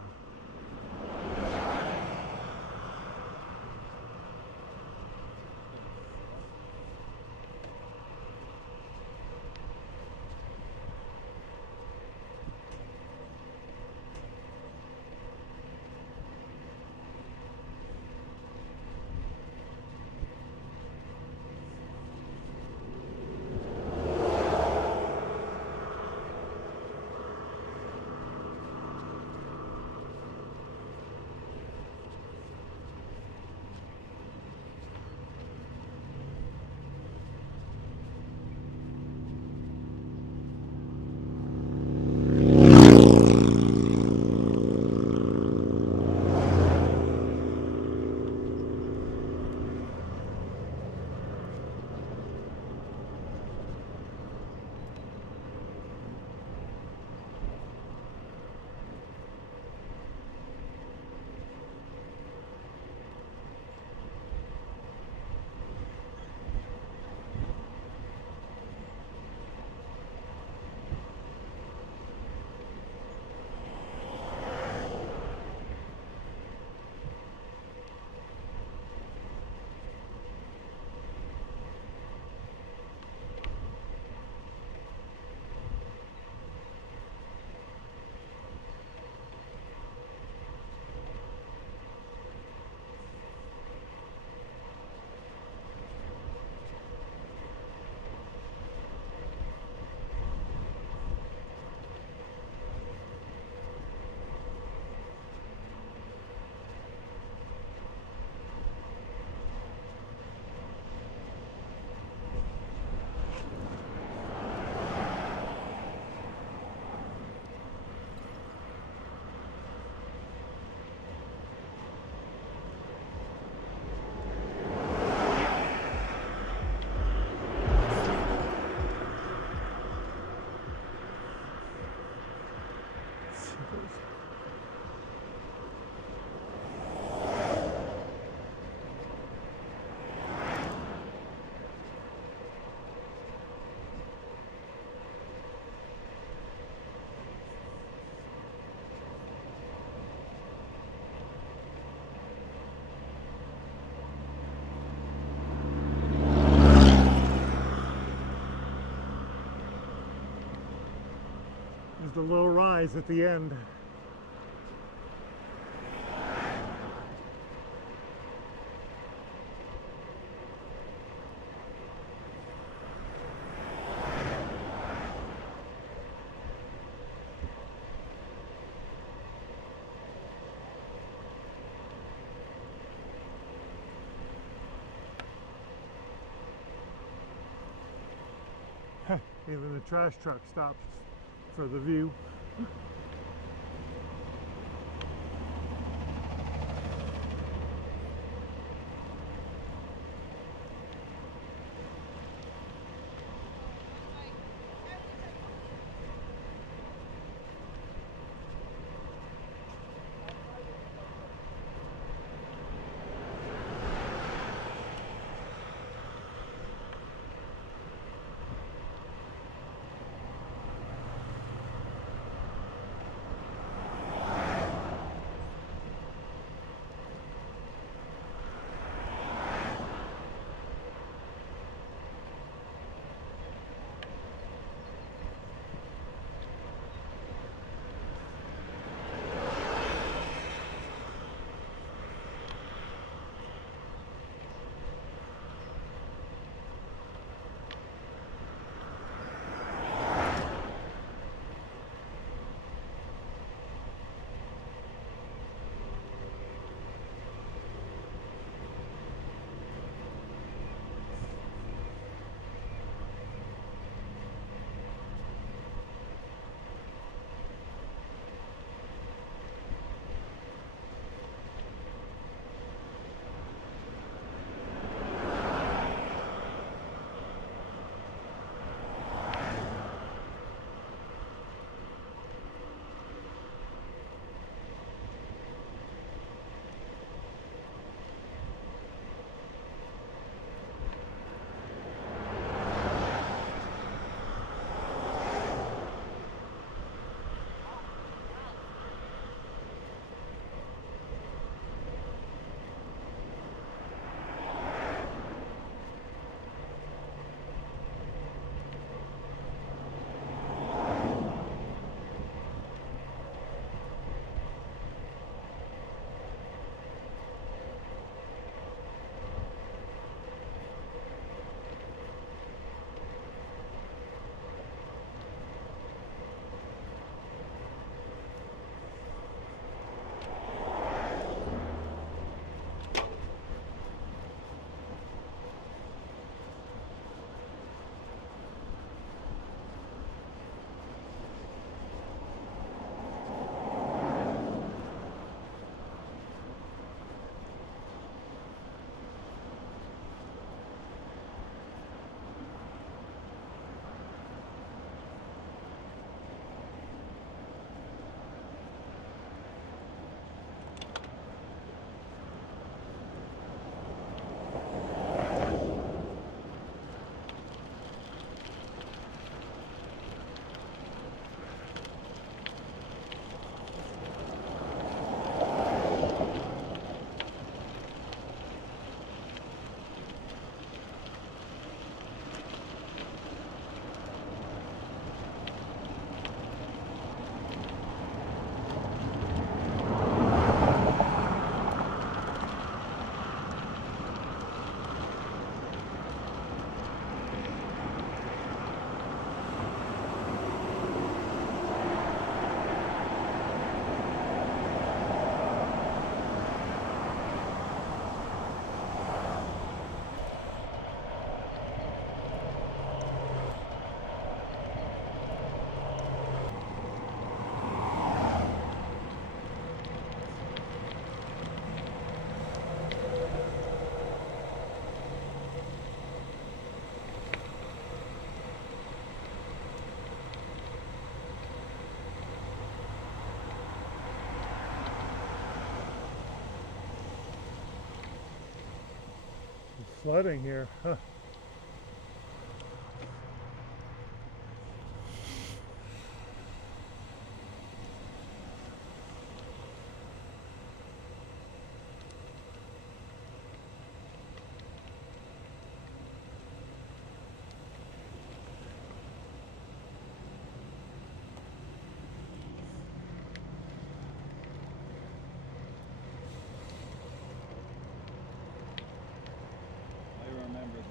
There's the little rise at the end. Even the trash truck stops for the view. Flooding here, huh?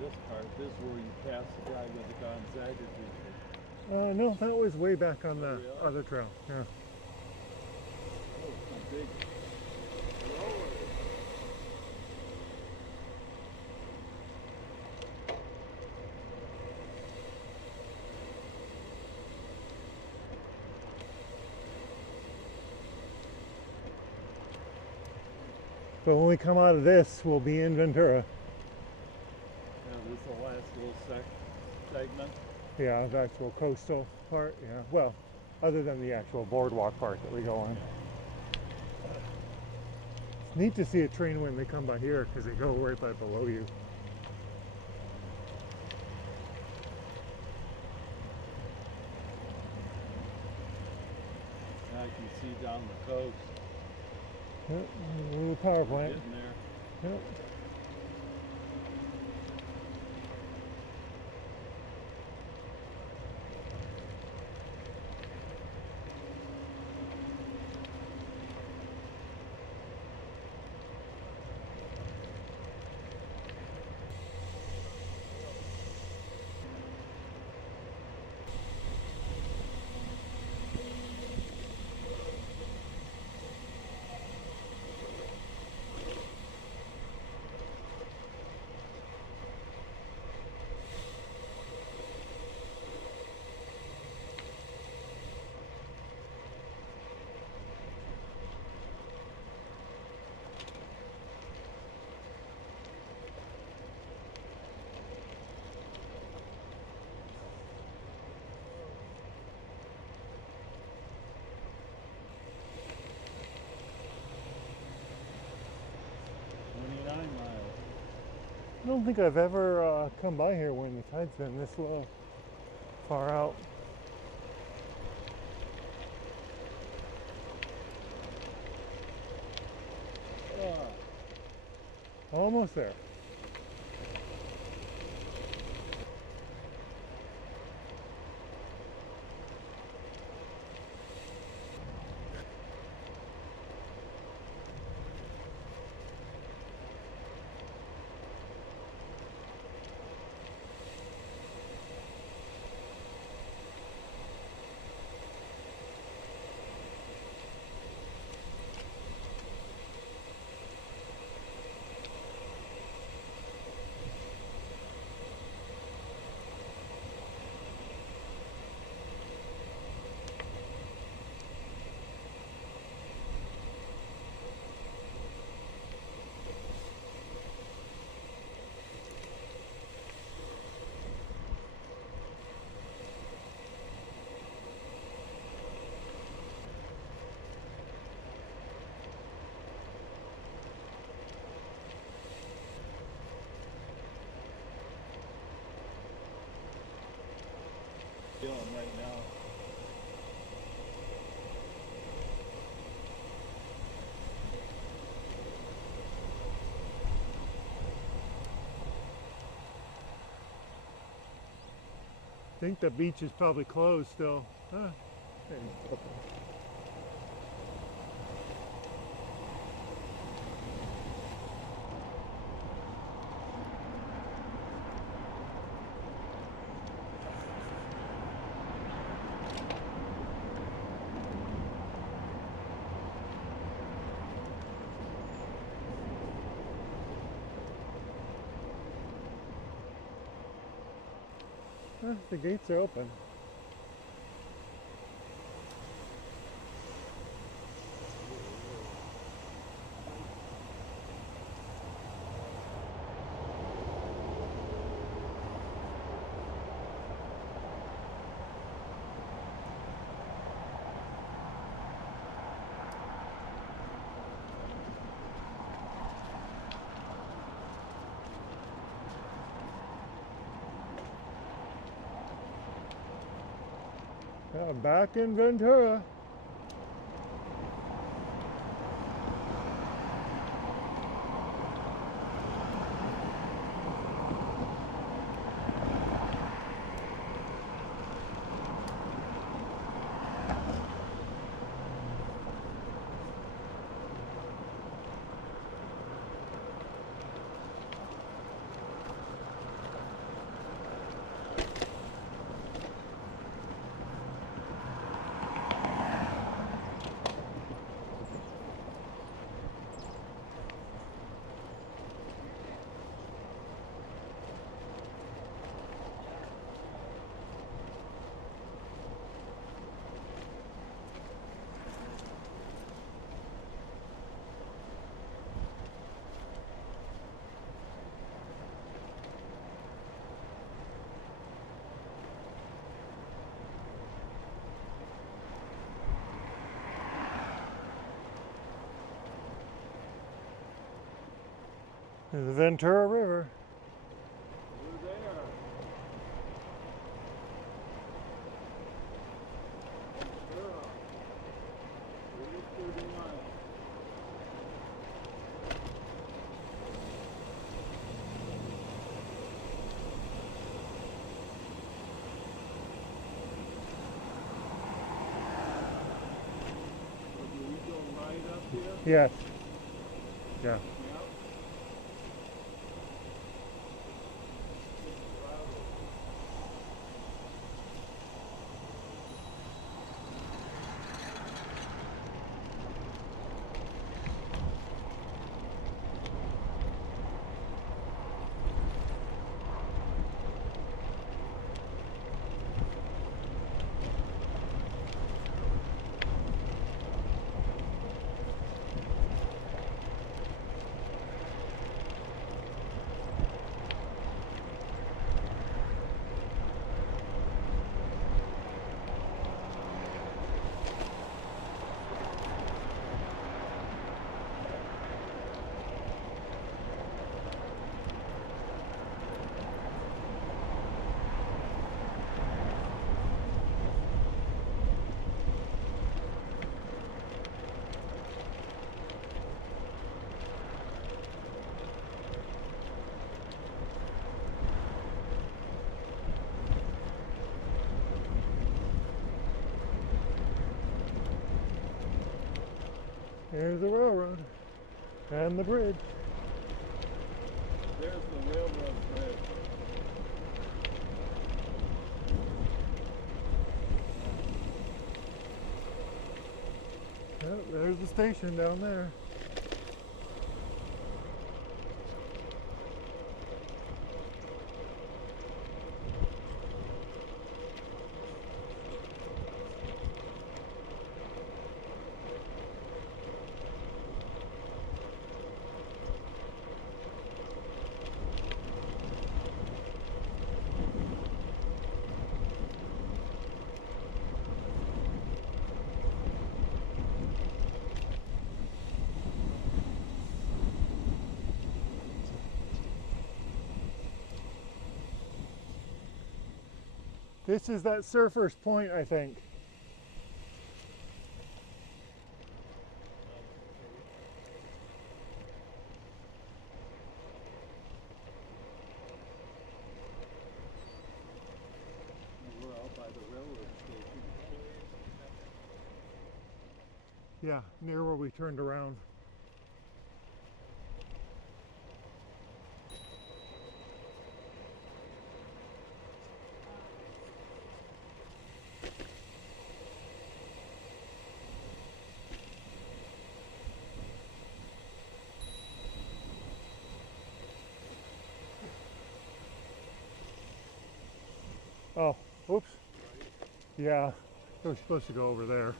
this part. This is where you pass the guy with the Gonzaga jersey. No, that was way back on the really? other trail. Yeah. Oh, it's a big roller. But when we come out of this, we'll be in Ventura. Yeah, this is the last little segment. Yeah, the actual coastal part. Yeah, well, other than the actual boardwalk part that we go on. It's neat to see a train when they come by here because they go right by below you. Now you can see down the coast. Yep, a little power plant. Getting there. Yep. I don't think I've ever come by here when the tide's been this low, far out. Almost there. Feeling right now. I think the beach is probably closed still. Huh. The gates are open. Back in Ventura. The Ventura River. We're there. Ventura. 39. So do we go right up here? Yes. Yeah. Yep. There's the railroad and the bridge. There's the railroad bridge. Oh, there's the station down there. This is that Surfer's Point, I think. We're out by the railroad station. Yeah, near where we turned around. Oh, oops. Yeah, I was supposed to go over there.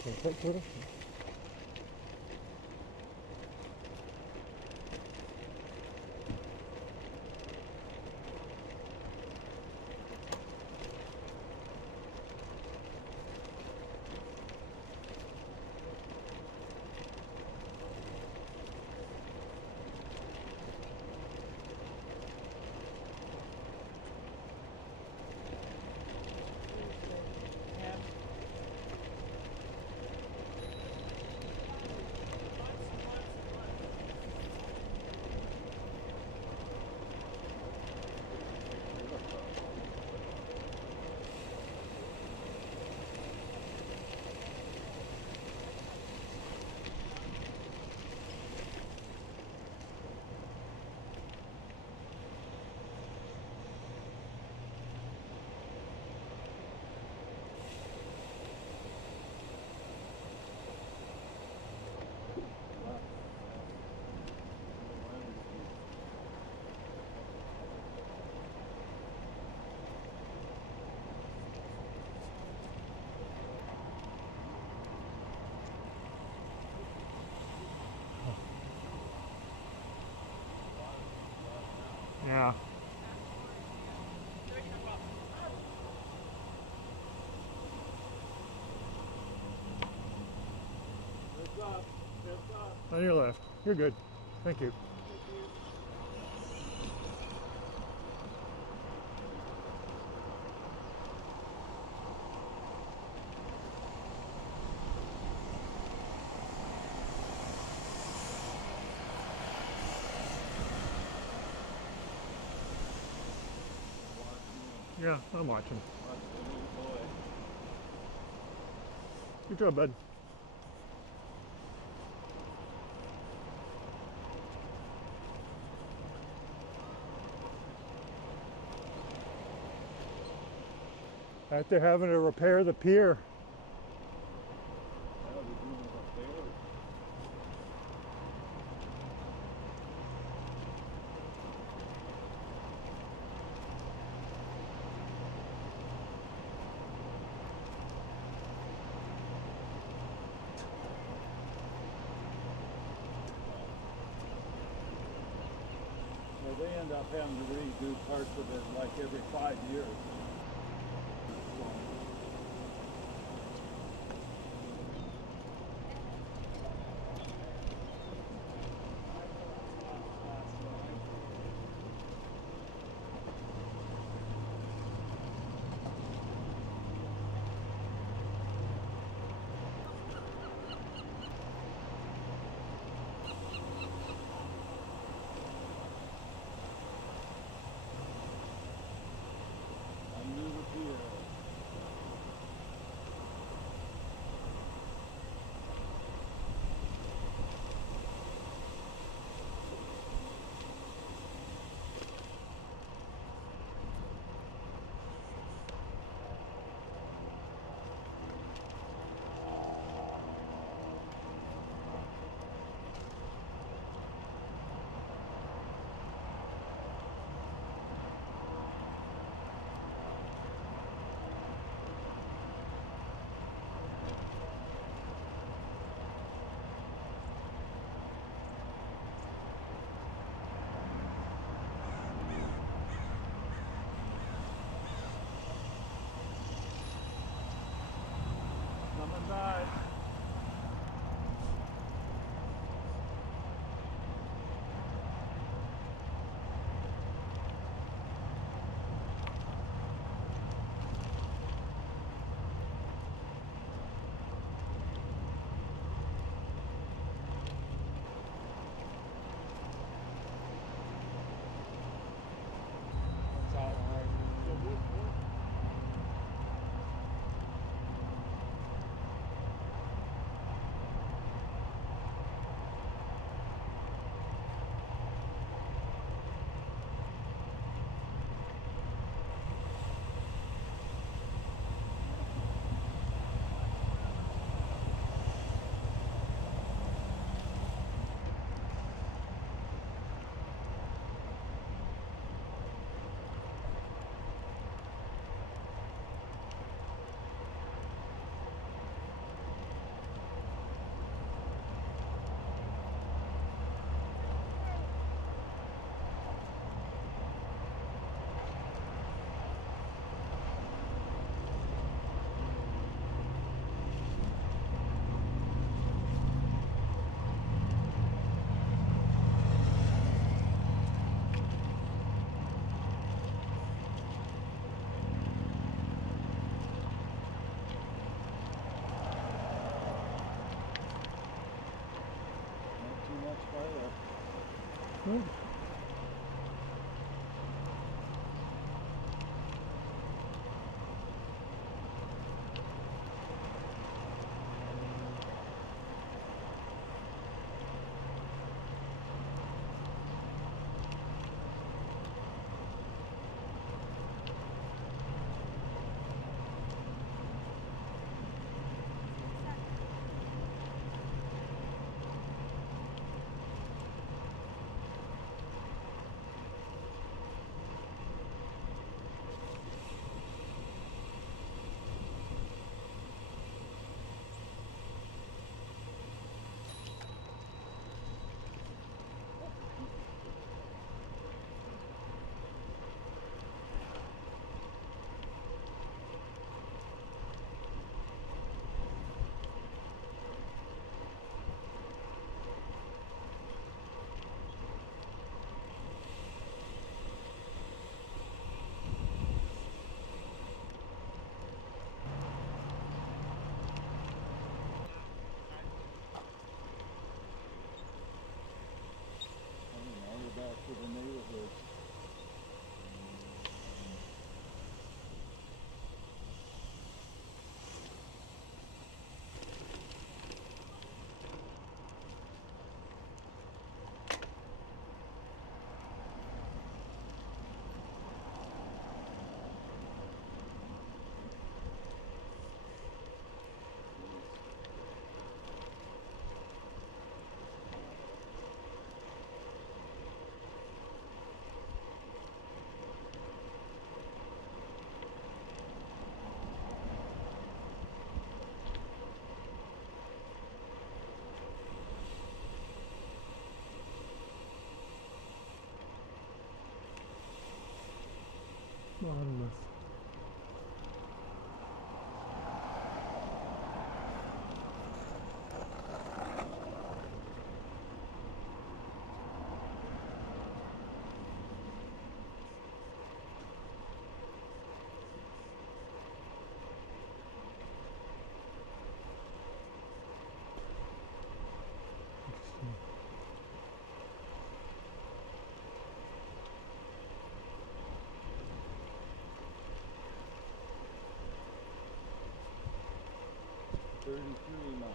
Okay, quick, Twitter. Yeah. It's up. It's up. On your left. You're good. Thank you. Yeah, I'm watching. Good job, bud. After having to repair the pier. They end up having to redo parts of it like every 5 years. Good. 33 miles.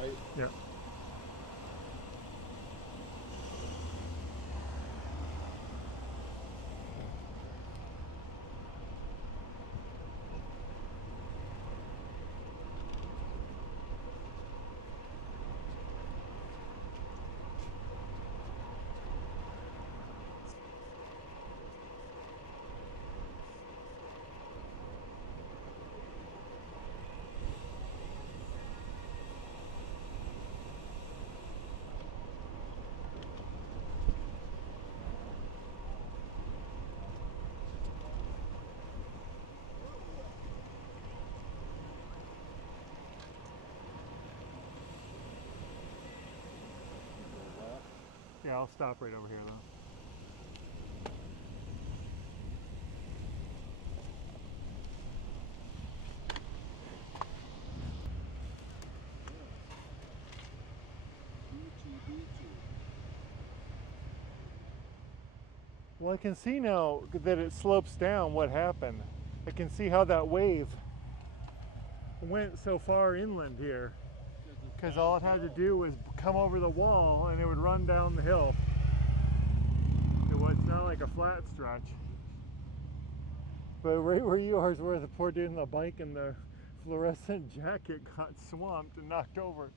Right? Yeah. Yeah, I'll stop right over here though. Well, I can see now that it slopes down what happened. I can see how that wave went so far inland here. Because all it had to do was come over the wall and it would run down the hill. It's not like a flat stretch. But right where you are is where the poor dude on the bike in the fluorescent jacket got swamped and knocked over.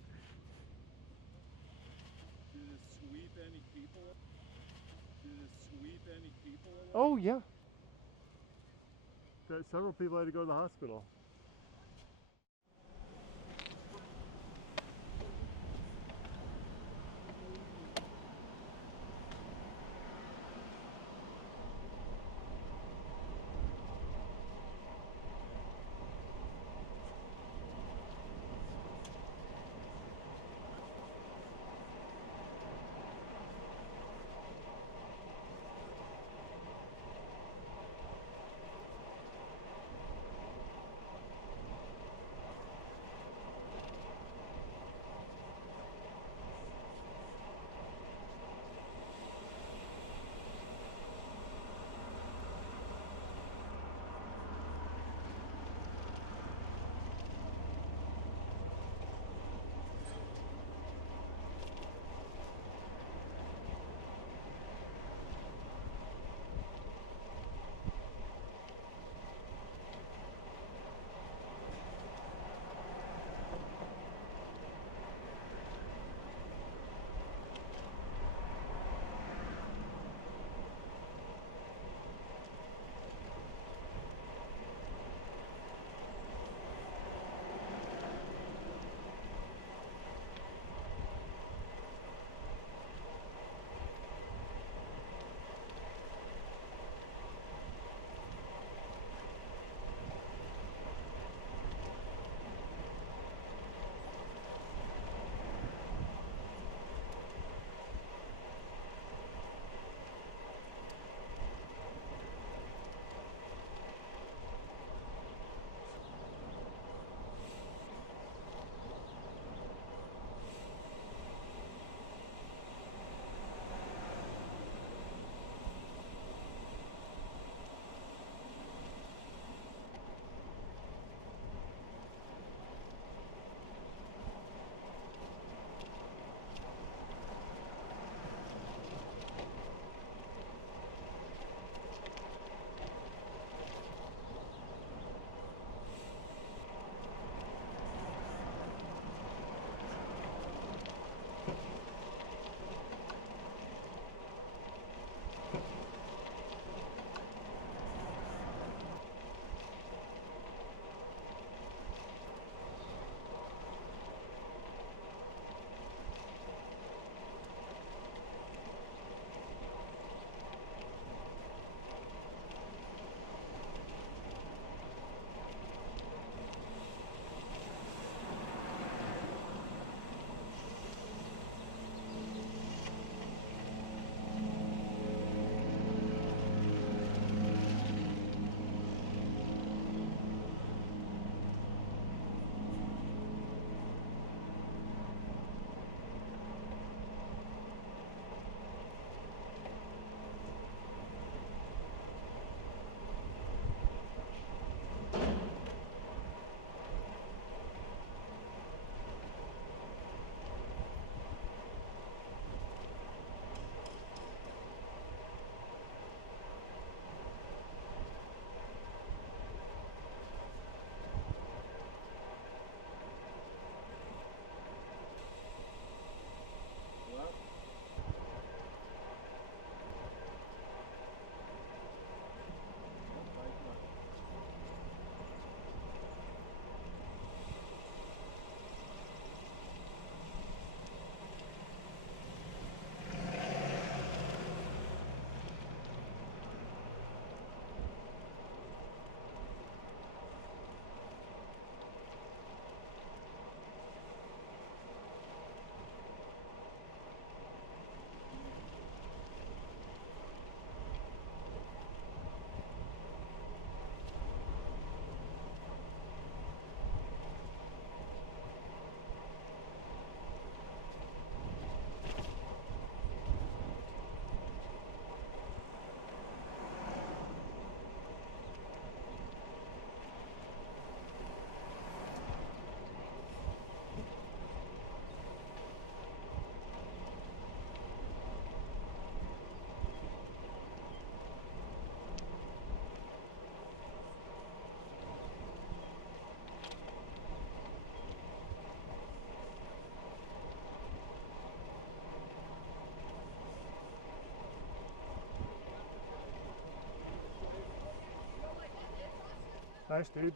Did it sweep any people? Did it sweep any people away? Oh yeah. Several people had to go to the hospital. Nice, dude.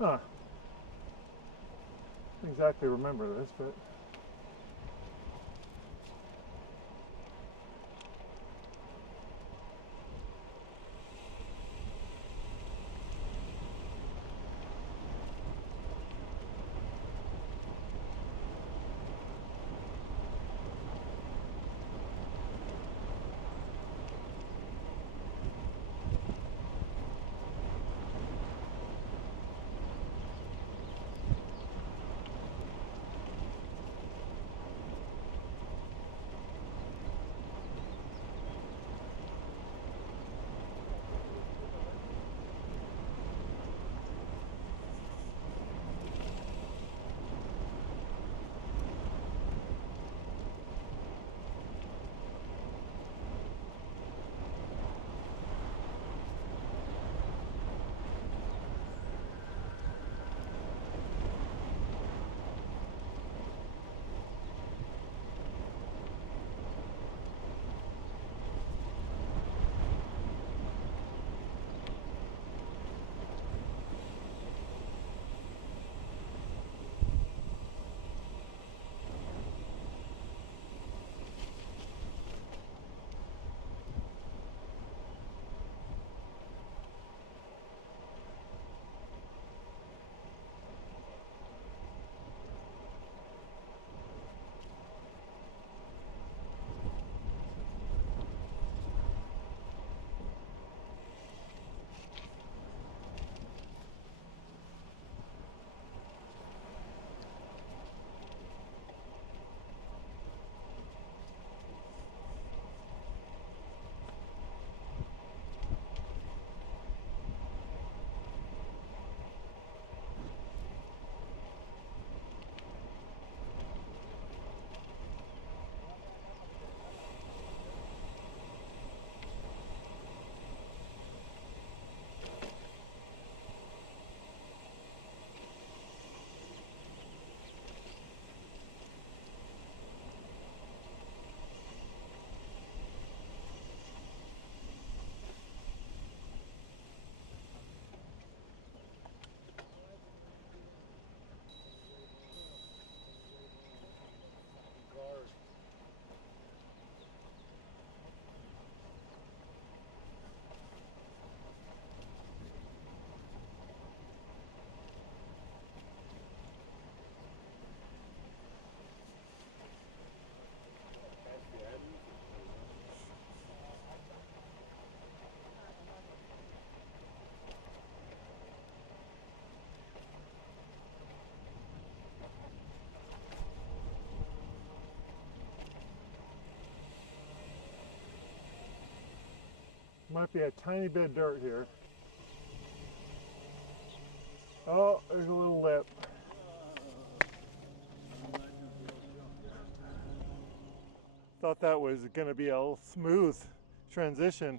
Huh. I don't exactly remember this, but might be a tiny bit of dirt here. Oh, there's a little lip. Thought that was going to be a smooth transition.